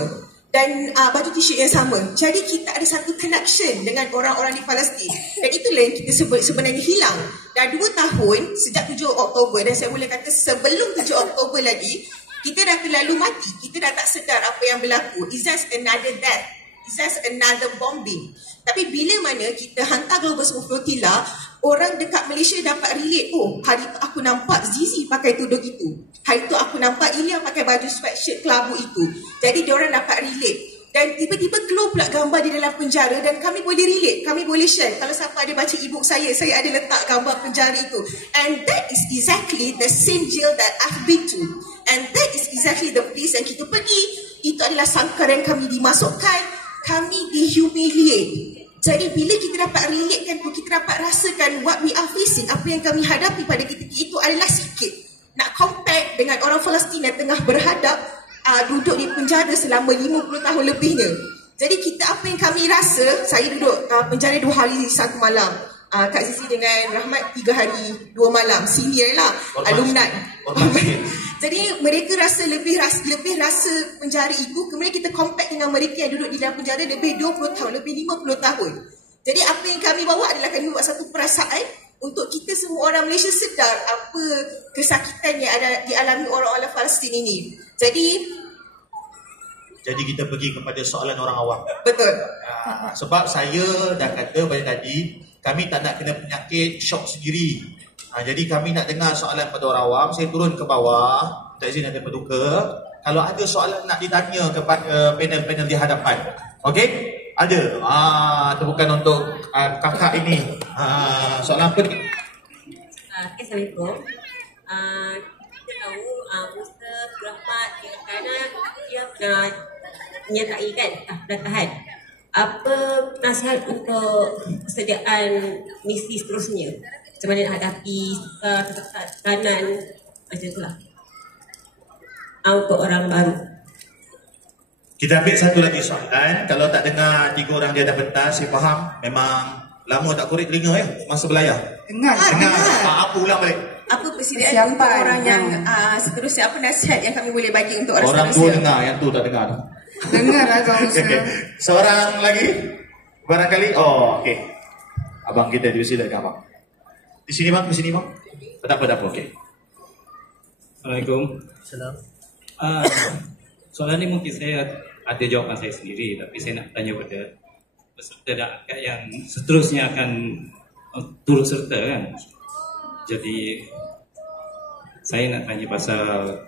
dan baju t-shirt yang sama. Jadi kita ada satu connection dengan orang-orang di Palestin. Dan itulah yang kita sebut sebenarnya hilang. Dah 2 tahun sejak 7 Oktober, dan saya boleh kata sebelum 7 Oktober lagi, kita dah terlalu mati. Kita dah tak sedar apa yang berlaku. It's just another death. It's just another bombing. Tapi bila mana kita hantar Global Smooth Flotilla, orang dekat Malaysia dapat relate. Oh, hari tu aku nampak Zizi pakai tudung itu. Hari tu aku nampak Ilya pakai baju sweatshirt kelabu itu. Jadi diorang dapat relate. Dan tiba-tiba keluar pula gambar di dalam penjara dan kami boleh relate, kami boleh share. Kalau siapa ada baca e-book saya ada letak gambar penjara itu. And that is exactly the same jail that I've been to. And that is exactly the place yang kita pergi. Itu adalah sangkar yang kami dimasukkan, kami dihumiliate. Jadi bila kita dapat relatekan tu, kita dapat rasakan what we are facing, apa yang kami hadapi pada ketika itu adalah sikit. Nak compare dengan orang Palestin yang tengah berhadap duduk di penjara selama 50 tahun lebihnya. Jadi kita apa yang kami rasa, saya duduk penjara 2 hari 1 malam. Kak Zizi dengan Rahmat 3 hari 2 malam. Senior lah, alumni. Jadi mereka rasa lebih rasa penjara itu. Kemudian kita compare dengan mereka yang duduk di dalam penjara lebih 20 tahun, lebih 50 tahun. Jadi apa yang kami bawa adalah kami buat satu perasaan untuk kita semua orang Malaysia sedar apa kesakitan yang ada dialami orang-orang Palestin ini. Jadi kita pergi kepada soalan orang awam. Betul. Sebab saya dah kata pada tadi, kami tak nak kena penyakit shock sendiri. Jadi kami nak dengar soalan pada orang awam. Saya turun ke bawah, tak izin ada peduka. Kalau ada soalan nak ditanya kepada panel-panel di hadapan. Okey? Ada. Tepukan untuk kakak ini. Soalan apa ni? Assalamualaikum. Kita tahu Ustaz Rahmat kerana dia pernah menyertai kan, pernah tahan. Apa nasihat untuk persediaan misi seterusnya? Macam mana nak hadapi tekanan macam itulah. Untuk orang baru. Kita ambil satu lagi soalan. Kalau tak dengar 3 orang di hadapan pentas, saya faham memang lama tak korek telinga ya, masa belayar. Dengar. Apa ulang balik? Apa persediaan untuk orang yang seterusnya, apa nasihat yang kami boleh bagi untuk orang seterusnya? Orang tu dengar, yang tu tak dengar. Dengar lah kau Ustaz. Seorang lagi? Barangkali? Oh, okey. Abang kita dipersilakan abang. Di sini bang, di sini bang. Tak apa, okey. Assalamualaikum. Soalan ni mungkin saya ada jawapan saya sendiri, tapi saya nak tanya pada peserta dan akad yang seterusnya akan turut serta kan. Jadi saya nak tanya pasal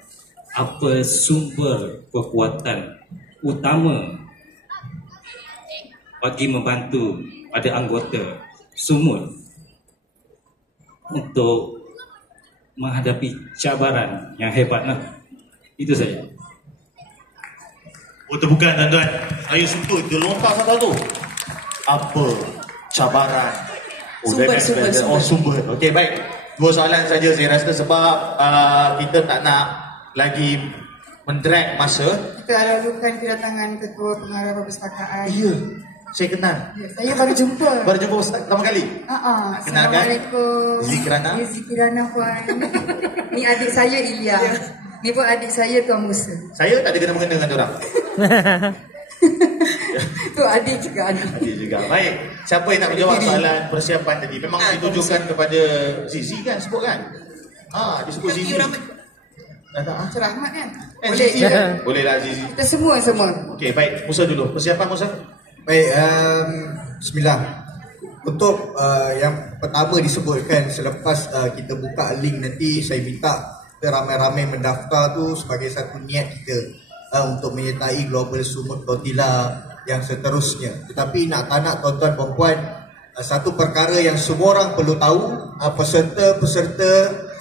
apa sumber kekuatan utama bagi membantu pada anggota Sumut untuk menghadapi cabaran yang hebat lah. Itu saja. Oh, bukan tuan-tuan. Saya suka dia lontar satu-satu. Apa cabaran? Sumber. Okey, baik. 2 soalan saja saya rasa sebab kita tak nak lagi mendrag masa. Kita lalukan kedatangan Ketua Pengarah Perpustakaan. Ya, saya kenal. Ya, saya baru jumpa. Baru jumpa Ustaz pertama kali? Kenalkan. Assalamualaikum. Zikirana. Zikirana Puan. Ni adik saya Ilya. Ni pun adik saya Tuan Musa. Saya tak ada kena-mengena dengan orang. Tu adik juga. Adik juga. Baik. Siapa yang nak menjawab soalan persiapan tadi? Memang ditujukan kepada Zizi kan, sebut kan? Dia sebut Zizi. Encik Rahmat kan? Zizi kan? Boleh lah Zizi. Kita semua. Okey, baik. Musa dulu. Persiapan Musa. Baik, bismillah. Untuk yang pertama disebutkan selepas kita buka link nanti, saya minta kita ramai-ramai mendaftar tu sebagai satu niat kita untuk menyertai Global Sumut Flotilla yang seterusnya. Tetapi tak nak tuan-tuan dan puan, satu perkara yang semua orang perlu tahu, peserta-peserta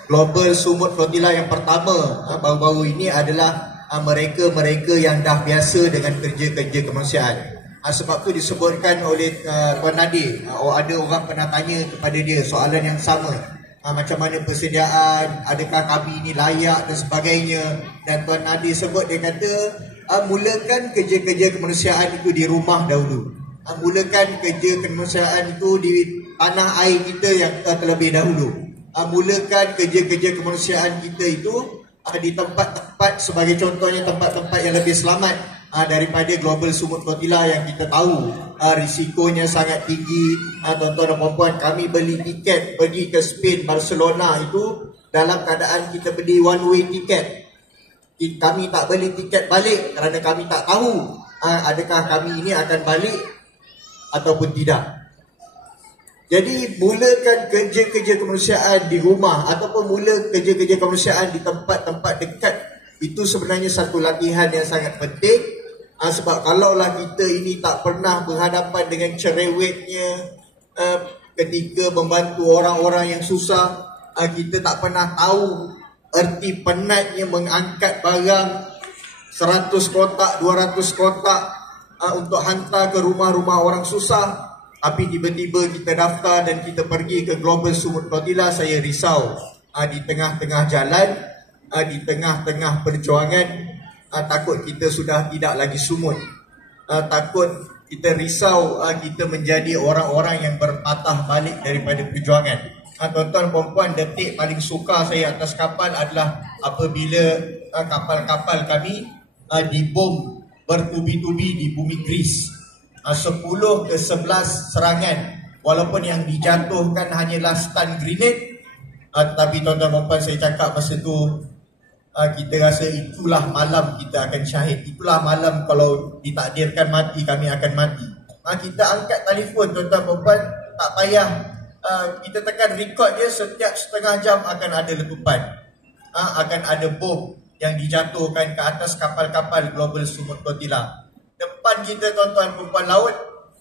Global Sumut Flotilla yang pertama baru-baru ini adalah mereka-mereka yang dah biasa dengan kerja-kerja kemanusiaan. Sebab tu disebutkan oleh Tuan Nadir, ada orang pernah tanya kepada dia soalan yang sama, macam mana persediaan, adakah kami ini layak dan sebagainya. Dan Tuan Nadir sebut, dia kata mulakan kerja-kerja kemanusiaan itu di rumah dahulu, mulakan kerja kemanusiaan itu di tanah air kita yang terlebih dahulu, mulakan kerja-kerja kemanusiaan kita itu di tempat-tempat, sebagai contohnya tempat-tempat yang lebih selamat daripada global sumut flotilla yang kita tahu risikonya sangat tinggi. Tuan-tuan dan puan-puan, kami beli tiket pergi ke Spain, Barcelona itu dalam keadaan kita beli one way tiket. Kami tak beli tiket balik kerana kami tak tahu adakah kami ini akan balik ataupun tidak. Jadi mulakan kerja-kerja kemanusiaan di rumah ataupun mula kerja-kerja kemanusiaan di tempat-tempat dekat. Itu sebenarnya satu latihan yang sangat penting. Sebab kalaulah kita ini tak pernah berhadapan dengan cerewetnya ketika membantu orang-orang yang susah, kita tak pernah tahu erti penatnya mengangkat barang 100 kotak, 200 kotak untuk hantar ke rumah-rumah orang susah. Tapi tiba-tiba kita daftar dan kita pergi ke Global Sumut Flotilla. Saya risau di tengah-tengah jalan, di tengah-tengah perjuangan, takut kita sudah tidak lagi sumut. Takut kita risau kita menjadi orang-orang yang berpatah balik daripada perjuangan. Tuan-tuan perempuan, detik paling suka saya atas kapal adalah apabila kapal-kapal kami dibom bertubi-tubi di bumi Greece. 10 ke 11 serangan, walaupun yang dijatuhkan hanyalah stun grenade, tapi tuan-tuan perempuan, saya cakap masa tu kita rasa itulah malam kita akan syahid. Itulah malam kalau ditakdirkan mati, kami akan mati. Kita angkat telefon, tuan-tuan perempuan, tak payah kita tekan record dia, setiap setengah jam akan ada letupan, akan ada bom yang dijatuhkan ke atas kapal-kapal Global Sumut Flotilla. Depan kita, tuan-tuan perempuan, laut.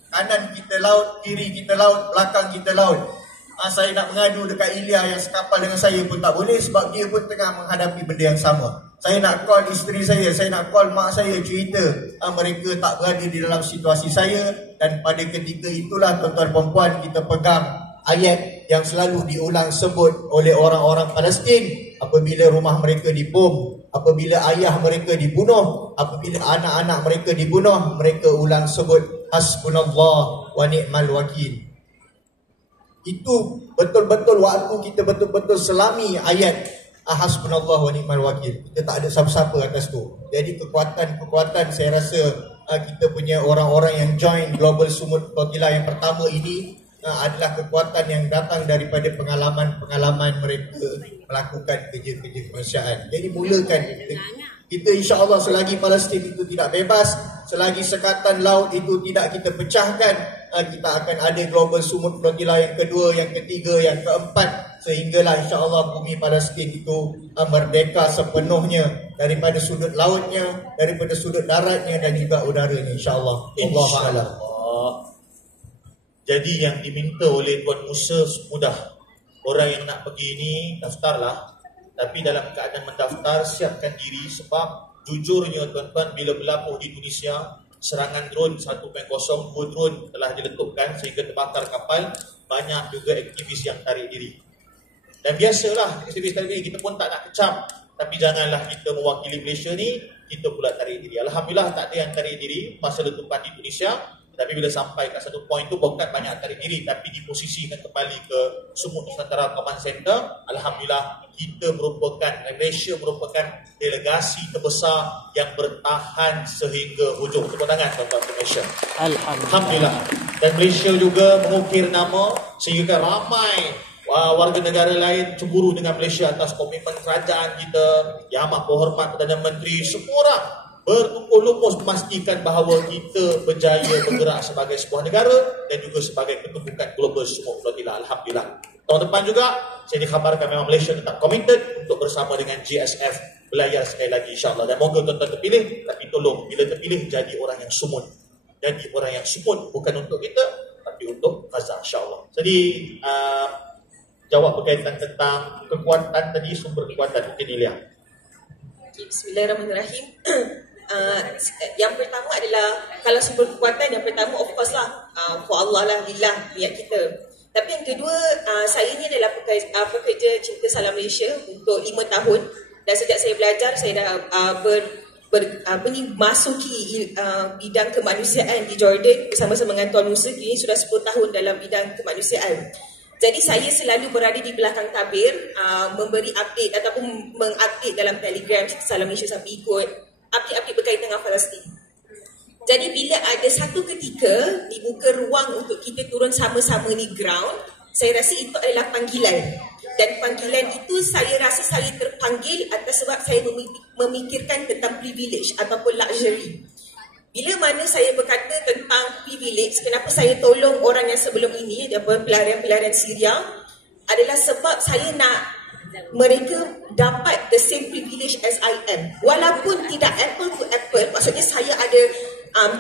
Kanan kita laut, kiri kita laut, belakang kita laut. Saya nak mengadu dekat Ilya yang sekapal dengan saya pun tak boleh, sebab dia pun tengah menghadapi benda yang sama. Saya nak call isteri saya nak call mak saya, cerita mereka tak berada di dalam situasi saya. Dan pada ketika itulah, tuan-tuan perempuan, kita pegang ayat yang selalu diulang sebut oleh orang-orang Palestin. Apabila rumah mereka dibom, apabila ayah mereka dibunuh, apabila anak-anak mereka dibunuh, mereka ulang sebut hasbunallah wa ni'mal wakil. Itu betul-betul waktu kita betul-betul selami ayat hasbunallah wa ni'mal wakil. Kita tak ada siapa-siapa atas tu. Jadi kekuatan-kekuatan, saya rasa kita punya orang-orang yang join Global Sumut Flotilla yang pertama ini adalah kekuatan yang datang daripada pengalaman-pengalaman mereka melakukan kerja-kerja kemanusiaan. Jadi mulakan kita, insya-Allah, selagi Palestin itu tidak bebas, selagi sekatan laut itu tidak kita pecahkan, kita akan ada Global Sumut Flotilla yang kedua, yang ketiga, yang keempat, sehinggalah insya-Allah bumi Palestin itu merdeka sepenuhnya daripada sudut lautnya, daripada sudut daratnya dan juga udaranya, insya-Allah. Allahu a'lam. Jadi yang diminta oleh Tuan Musa mudah. Orang yang nak pergi ni daftarlah. Tapi dalam keadaan mendaftar, siapkan diri, sebab jujurnya tuan-tuan, bila berlaku di Tunisia, serangan drone 1.0, 2 drone telah diletupkan sehingga terbakar kapal. Banyak juga aktivis yang tarik diri. Dan biasalah, aktivis tarik diri, kita pun tak nak kecam. Tapi janganlah kita mewakili Malaysia ni, kita pula tarik diri. Alhamdulillah tak ada yang tarik diri masa letupan di Tunisia. Tapi bila sampai ke satu poin tu, bukan banyak tarik diri, tapi diposisikan kembali ke Sumut Nusantara Command Center. Alhamdulillah, kita merupakan, Malaysia merupakan delegasi terbesar yang bertahan sehingga hujung. Tepuk tangan tuan-tuan Malaysia. Alhamdulillah. Dan Malaysia juga mengukir nama sehingga ramai warga negara lain cemburu dengan Malaysia atas komitmen kerajaan kita. Yang amat berhormat Perdana Menteri, semua orang berkumpul lumus memastikan bahawa kita berjaya bergerak sebagai sebuah negara dan juga sebagai ketumbukan Global Sumut Flotilla. Alhamdulillah. Tahun depan juga saya dikhabarkan memang Malaysia tetap committed untuk bersama dengan GSF belayar sekali lagi, insyaAllah. Dan moga tuan-tuan terpilih, tapi tolong bila terpilih jadi orang yang sumut. Jadi orang yang sumut bukan untuk kita, tapi untuk Gaza, insyaAllah. Jadi jawab berkaitan tentang kekuatan tadi, sumber kekuatan mungkin Ilya. Bismillahirrahmanirrahim. Yang pertama adalah, kalau sumber kekuatan, yang pertama of course lah, for Allah lah, lillah, niat kita. Tapi yang kedua, saya ni adalah pekerja Cinta Salam Malaysia untuk 5 tahun. Dan sejak saya belajar, saya dah masuki bidang kemanusiaan di Jordan bersama-sama dengan Tuan Musa. Kini sudah 10 tahun dalam bidang kemanusiaan. Jadi saya selalu berada di belakang tabir, memberi update ataupun mengupdate dalam Telegram Salam Malaysia sampai ikut update-update berkaitan dengan Palestin. Jadi bila ada satu ketika dibuka ruang untuk kita turun sama-sama di ground, saya rasa itu adalah panggilan. Dan panggilan itu saya rasa saya terpanggil atas sebab saya memikirkan tentang privilege ataupun luxury. Bila mana saya berkata tentang privilege, kenapa saya tolong orang yang sebelum ini, pelarian-pelarian Syria, adalah sebab saya nak mereka dapat the same privilege as I am. Walaupun tidak apple to apple, maksudnya saya ada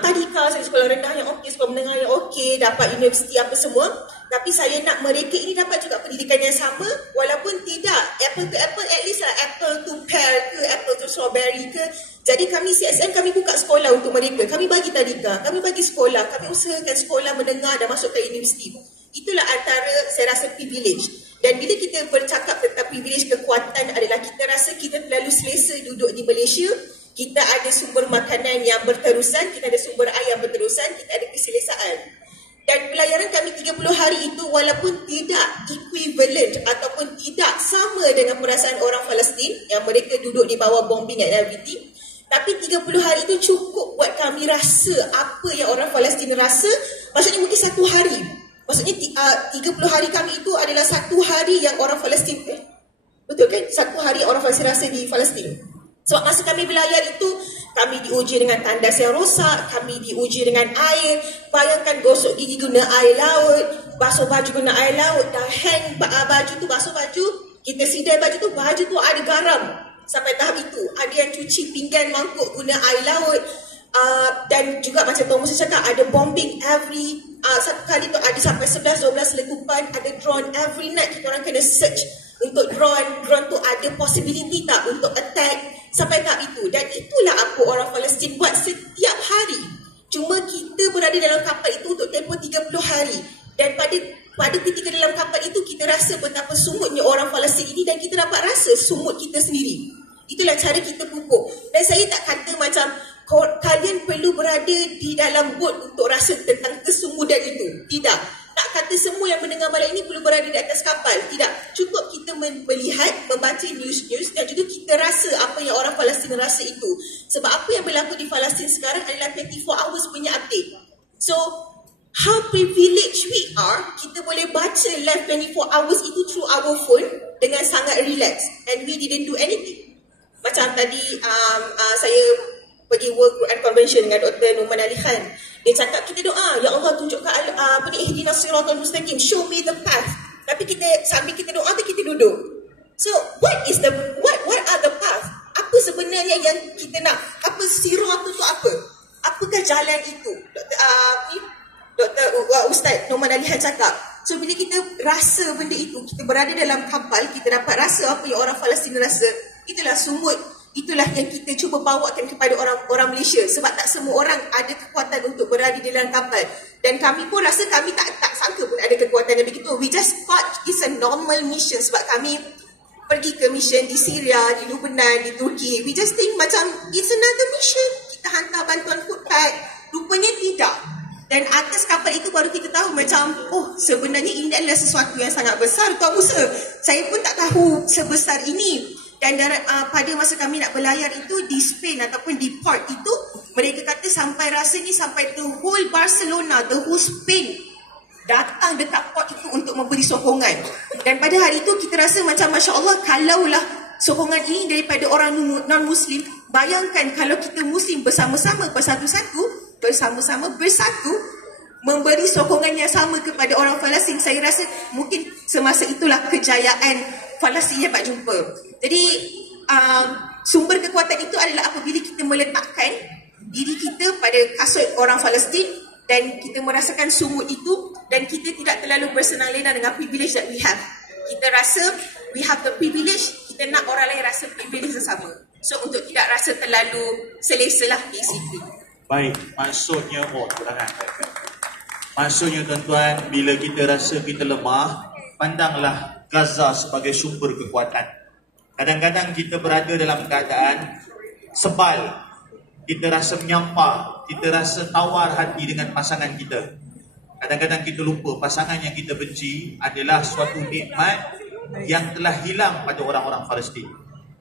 tadika, saya sekolah rendah yang okey, sekolah menengah yang okey, dapat universiti apa semua, tapi saya nak mereka ini dapat juga pendidikan yang sama, walaupun tidak apple to apple, at least lah apple to pear ke, apple to strawberry ke. Jadi kami CSN, kami buka sekolah untuk mereka, kami bagi tadika, kami bagi sekolah, kami usahakan sekolah menengah dan masuk ke universiti. Itulah antara saya rasa privilege. Dan bila kita bercakap tentang privilege, kekuatan adalah kita rasa kita terlalu selesa duduk di Malaysia. Kita ada sumber makanan yang berterusan, kita ada sumber air yang berterusan, kita ada keselesaan. Dan pelayaran kami 30 hari itu walaupun tidak equivalent ataupun tidak sama dengan perasaan orang Palestin yang mereka duduk di bawah bombing and everything, tapi 30 hari itu cukup buat kami rasa apa yang orang Palestin rasa. Maksudnya mungkin satu hari. Maksudnya 30 hari kami itu adalah satu hari yang orang Palestin, betul kan? Satu hari orang Palestin rasa di Palestin. Sebab masa kami berlayar itu, kami diuji dengan tandas yang rosak, kami diuji dengan air. Bayangkan gosok gigi guna air laut, basuh baju guna air laut, dah hang baju tu, basuh baju, kita sidai baju tu ada garam. Sampai tahap itu, ada yang cuci pinggan mangkuk guna air laut. Dan juga macam Tuan Musa cakap, ada bombing every satu kali tu ada sampai 11-12 letupan, ada drone every night. Kita orang kena search untuk drone tu ada possibility tak untuk attack, sampai tahap itu. Dan itulah apa orang Palestin buat setiap hari. Cuma kita berada dalam kapal itu untuk tempoh 30 hari. Dan pada ketika dalam kapal itu kita rasa betapa sungutnya orang Palestin ini, dan kita dapat rasa sumut kita sendiri. Itulah cara kita pupuk. Dan saya tak kata macam kalian perlu berada di dalam bot untuk rasa tentang kesumudan itu. Tidak. Tak kata semua yang mendengar malam ini perlu berada di atas kapal. Tidak. Cukup kita melihat, membaca news-news dan juga kita rasa apa yang orang Palestin rasa itu. Sebab apa yang berlaku di Palestin sekarang adalah 24 hours punya update. So, how privileged we are, kita boleh baca live 24 hours itu through our phone dengan sangat relax. And we didn't do anything. Macam tadi saya pergi World Quran Convention dengan Dr. Numan Ali Khan. Dia cakap kita doa, ya Allah tunjukkan ihdinas siratal mustaqim, show me the path. Tapi kita sambil kita doa tu kita duduk. So what are the path? Apa sebenarnya yang kita nak? Apa sirat tu apa? Apakah jalan itu? Dr. Ustaz Numan Ali Khan cakap. So bila kita rasa benda itu, kita berada dalam kapal, kita dapat rasa apa yang orang Palestin rasa. Itulah sumut. Itulah yang kita cuba bawakan kepada orang Malaysia. Sebab tak semua orang ada kekuatan untuk berada di dalam kapal. Dan kami pun rasa kami tak sangka pun ada kekuatan yang begitu. We just thought it's a normal mission. Sebab kami pergi ke mission di Syria, di Lebanon, di Turki. We just think macam it's another mission. Kita hantar bantuan food pack. Rupanya tidak. Dan atas kapal itu baru kita tahu macam, oh sebenarnya ini adalah sesuatu yang sangat besar. Tuan Musa, saya pun tak tahu sebesar ini. Dan pada masa kami nak berlayar itu di Spain ataupun di port itu, mereka kata sampai rasanya sampai the whole Barcelona, the whole Spain datang dekat port itu untuk memberi sokongan. Dan pada hari itu kita rasa macam Masya Allah, kalaulah sokongan ini daripada orang non-Muslim, bayangkan kalau kita Muslim bersama-sama bersatu memberi sokongan yang sama kepada orang Palestin. Saya rasa mungkin semasa itulah kejayaan Palestin dapat jumpa. Jadi sumber kekuatan itu adalah apabila kita meletakkan diri kita pada kasut orang Palestin dan kita merasakan sumut itu, dan kita tidak terlalu bersenang lena dengan privilege that we have. Kita rasa we have the privilege, kita nak orang lain rasa privilege yang sama. So untuk tidak rasa terlalu selesa lah di situ. Baik, maksudnya maksudnya tuan-tuan, bila kita rasa kita lemah, pandanglah Gaza sebagai sumber kekuatan. Kadang-kadang kita berada dalam keadaan sebal, kita rasa menyampah, kita rasa tawar hati dengan pasangan kita. Kadang-kadang kita lupa pasangan yang kita benci adalah suatu nikmat yang telah hilang pada orang-orang Palestin.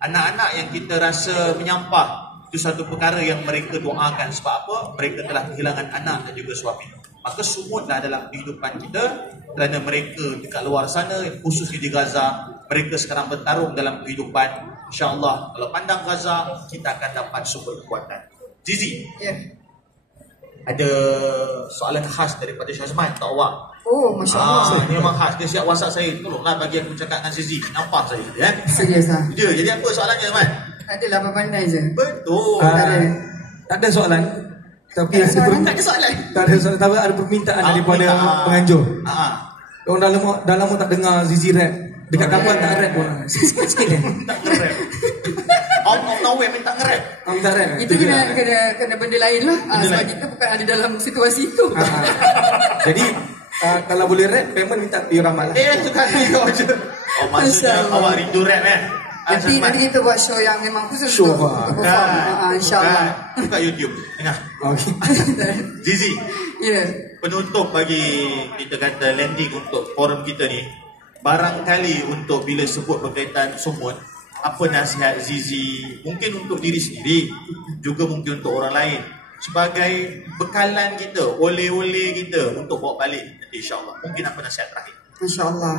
Anak-anak yang kita rasa menyampah, itu satu perkara yang mereka doakan. Sebab apa? Mereka telah kehilangan anak dan juga suami. Maka sumutlah dalam kehidupan kita, kerana mereka dekat luar sana, khususnya di Gaza, mereka sekarang bertarung dalam kehidupan. InsyaAllah kalau pandang Gaza, kita akan dapat sumber kekuatan. Zizi, ada soalan khas daripada Syazman tak awak? Oh, Masya Allah. Ini memang khas. Dia siap WhatsApp saya. Tolonglah bagi aku cakap dengan Zizi. Nampak saya. Ya? Serius lah. Dia, jadi apa soalannya, Man? Adalah pandai je. Betul. Tak ada soalan. Tapi Tak ada soalan. Tak ada soalan. Tapi ada permintaan daripada penganjur. Orang dalam tak dengar Zizi rap. Dekat kapan tak rap pun. Sikit-sikit je. Tak nge-rap. Out of nowhere minta nge-rap. Minta rap. Itu kena benda lain lah. Sebab kita bukan ada dalam situasi itu. Jadi kalau boleh rap, payment minta Pi Rahmat lah. Itu kan dia je. Oh, maksudnya awak rindu rap Nanti kita buat show yang memang khusus Show untuk perform. InsyaAllah. Buka YouTube. Tengah. Okay. Zizi, Ya. penutup bagi kita kata landing untuk forum kita ni, barangkali untuk bila sebut berkaitan sumut, apa nasihat Zizi mungkin untuk diri sendiri, juga mungkin untuk orang lain, sebagai bekalan kita, oleh-oleh kita untuk bawa balik nanti insyaAllah. Mungkin apa nasihat terakhir? InsyaAllah.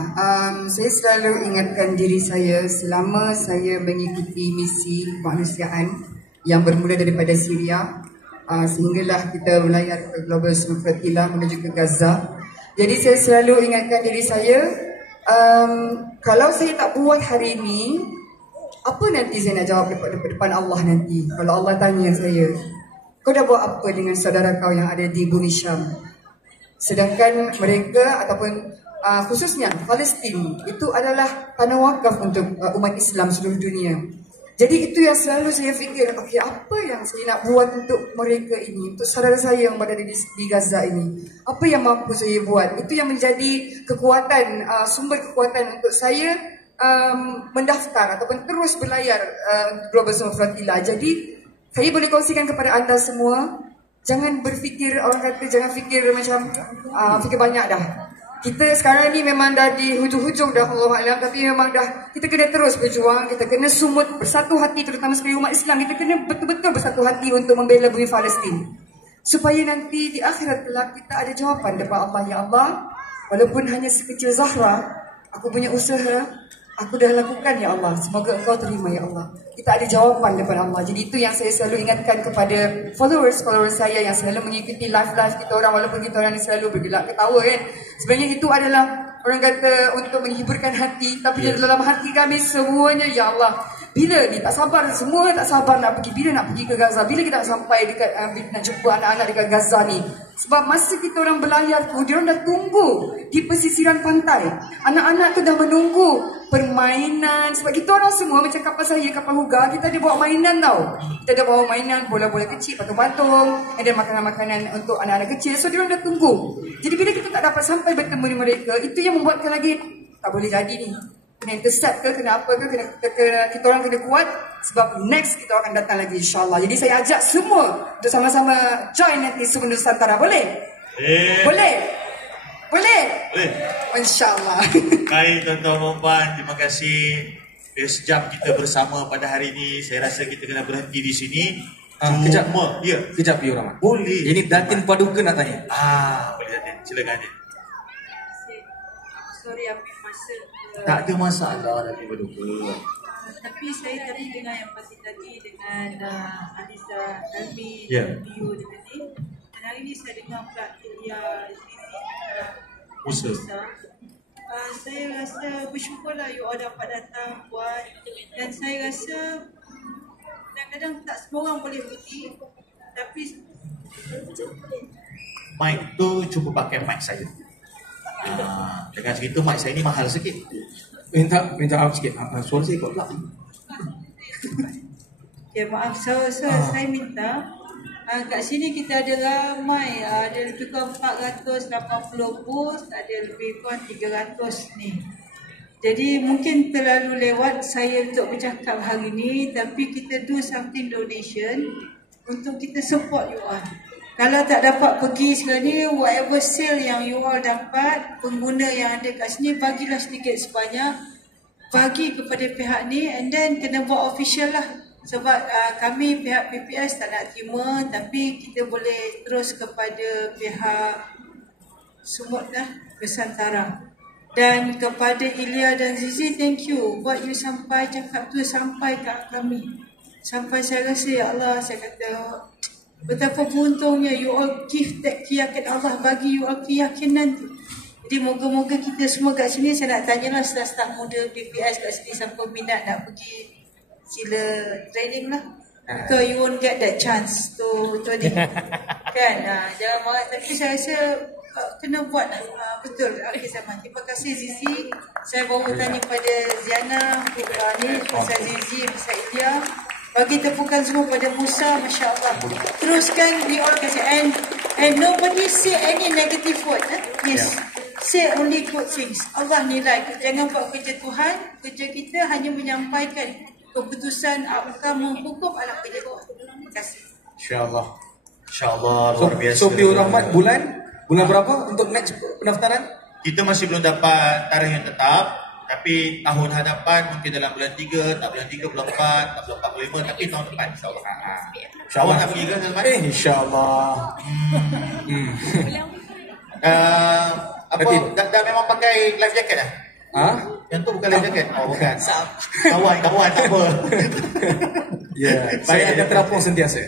Saya selalu ingatkan diri saya selama saya mengikuti misi kemanusiaan yang bermula daripada Syria, sehinggalah kita melayar ke Global Sumfratila menuju ke Gaza. Jadi saya selalu ingatkan diri saya, kalau saya tak buat hari ini, apa nanti saya nak jawab depan Allah nanti? Kalau Allah tanya saya, kau dah buat apa dengan saudara kau yang ada di bumi Syam? Sedangkan mereka ataupun khususnya Palestin itu adalah tanah wakaf untuk umat Islam seluruh dunia. Jadi itu yang selalu saya fikir, okay, apa yang saya nak buat untuk mereka ini, untuk saudara saya yang berada di Gaza ini, apa yang mampu saya buat? Itu yang menjadi kekuatan, sumber kekuatan untuk saya mendaftar ataupun terus berlayar Global Sumfratila. Jadi saya boleh kongsikan kepada anda semua, jangan berfikir, orang kata jangan fikir macam fikir banyak dah. Kita sekarang ni memang dah di hujung-hujung dah, Allahuakbar, tapi memang dah kita kena terus berjuang, kita kena sumut bersatu hati, terutama sebagai umat Islam, kita kena betul-betul bersatu hati untuk membela bumi Palestin. Supaya nanti di akhirat kelak kita ada jawapan depan Allah. Ya Allah, walaupun hanya sekecil Zahra, aku punya usaha, aku dah lakukan ya Allah, semoga engkau terima ya Allah. Kita ada jawapan depan Allah. Jadi itu yang saya selalu ingatkan kepada followers saya yang selalu mengikuti live kita orang, walaupun kita orang ni selalu bergelak ketawa kan. Sebenarnya itu adalah orang kata untuk menghiburkan hati, tapi dalam hati kami semuanya ya Allah, bila ni tak sabar, semua tak sabar nak pergi, bila nak pergi ke Gaza, bila kita nak sampai dekat nak jumpa anak-anak dekat Gaza ni. Sebab masa kita orang berlayar tu, dia orang dah tunggu di pesisiran pantai. Anak-anak tu dah menunggu permainan. Sebab kita orang semua macam kapal saya, kapal Huga, kita ada bawa mainan tau. Kita ada bawa mainan, bola-bola kecil, patung-patung, ada makanan-makanan untuk anak-anak kecil. So dia orang dah tunggu. Jadi bila kita tak dapat sampai bertemu dengan mereka, itu yang membuatkan lagi tak boleh jadi ni. Kena intercept ke, kena apa ke, kita orang kena kuat. Sebab next kita akan datang lagi insyaAllah. Jadi saya ajak semua untuk sama-sama join nanti Suku Nusantara. Boleh? Boleh? Boleh? Boleh. InsyaAllah. Baik tuan-tuan dan puan, terima kasih. Sejam kita bersama pada hari ini. Saya rasa kita kena berhenti di sini. Kejap. Ya. Kejap Pi Rahmat. Boleh. Ini Datin Paduka nak tanya. Boleh Datin. Silakan Datin. Sorry ambil masa. Tak ada masalah Datin Paduka. Tapi saya tadi dengar yang pasti tadi dengan Aliza Dalmi, video dengan ni. Dan hari ni saya dengar pula Ilya Musa. Saya rasa bersyukurlah you all dapat datang buat. Dan saya rasa kadang-kadang tak semua orang boleh pergi. Tapi mic tu cuba pakai mic saya. Dengan segitu mic saya ni mahal sikit. Minta up sikit. Suara saya kuat pula. Okay, maaf. Saya minta kat sini kita ada ramai, ada lebih kurang 480 booth, ada lebih kurang 300 ni. Jadi mungkin terlalu lewat saya untuk bercakap hari ni, tapi kita do something donation untuk kita support you all. Kalau tak dapat pergi sekarang ni, whatever sale yang you all dapat, pengguna yang ada kat sini, bagilah sedikit sebanyak, bagi kepada pihak ni, and then kena buat official lah. Sebab kami pihak PPS tak nak terima, tapi kita boleh terus kepada pihak Sumut lah, Nusantara. Dan kepada Ilya dan Zizi, thank you. Buat you sampai cakap tu sampai kat kami. Sampai saya rasa, ya Allah, saya kata, betapa beruntungnya you all give that keyakinan Allah, bagi you all keyakinan tu. Jadi moga-moga kita semua kat sini, saya nak tanyalah staf-staf muda PPS kat sini, siapa minat nak pergi, sila training lah. Because you won't get that chance to ni. Kan? Jangan marah. Tapi saya rasa kena buat betul akhir zaman. Terima kasih Zizi. Saya baru tanya pada Ziana ni, pasal Zizi, pasal Ilya. Bagi tepukan semua pada Musa, Masya Allah. Teruskan, we all kasi. And nobody say any negative word. Yes. Say only good things. Allah nilai. Jangan buat kerja Tuhan. Kerja kita hanya menyampaikan keputusan outcome menghukum alam kerja Tuhan. Terima kasih. InsyaAllah. InsyaAllah luar biasa. So Piur Rahmat bulan berapa untuk next pendaftaran? Kita masih belum dapat tarikh yang tetap. Tapi tahun hadapan mungkin dalam bulan 3, tak bulan 3, bulan 4, tak bulan 4, bulan 5, tapi tahun depan insyaAllah. InsyaAllah nak pergi ke Salman? InsyaAllah. Dah memang pakai life jacket dah? Yang tu bukan life jacket? Oh bukan. Kawan tak apa. Ya, saya ada terapung sentiasa.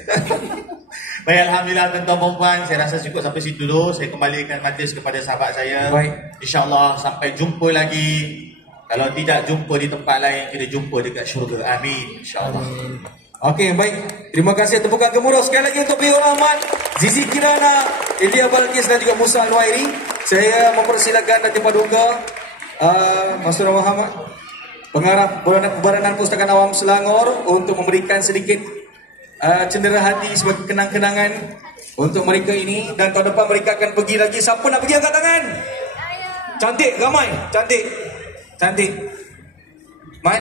Baik, Alhamdulillah tuan-tuan puan, saya rasa cukup sampai situ dulu. Saya kembalikan majlis kepada sahabat saya. Baik. InsyaAllah sampai jumpa lagi. Kalau tidak jumpa di tempat lain, kita jumpa dekat syurga. Amin. InsyaAllah. Okey, baik. Terima kasih tepukan gemuruh sekali lagi untuk Piur Rahmat, Zizi Kirana, Ilya Balqis dan juga Musa Al-Wairi. Saya mempersilakan Datin Paduka Mas Surah Muhammad, Pengarah Pembaranan Pustakaan Awam Selangor, untuk memberikan sedikit cendera hati sebagai kenang-kenangan untuk mereka ini. Dan tahun depan mereka akan pergi lagi. Siapa nak pergi angkat tangan? Cantik, ramai, cantik.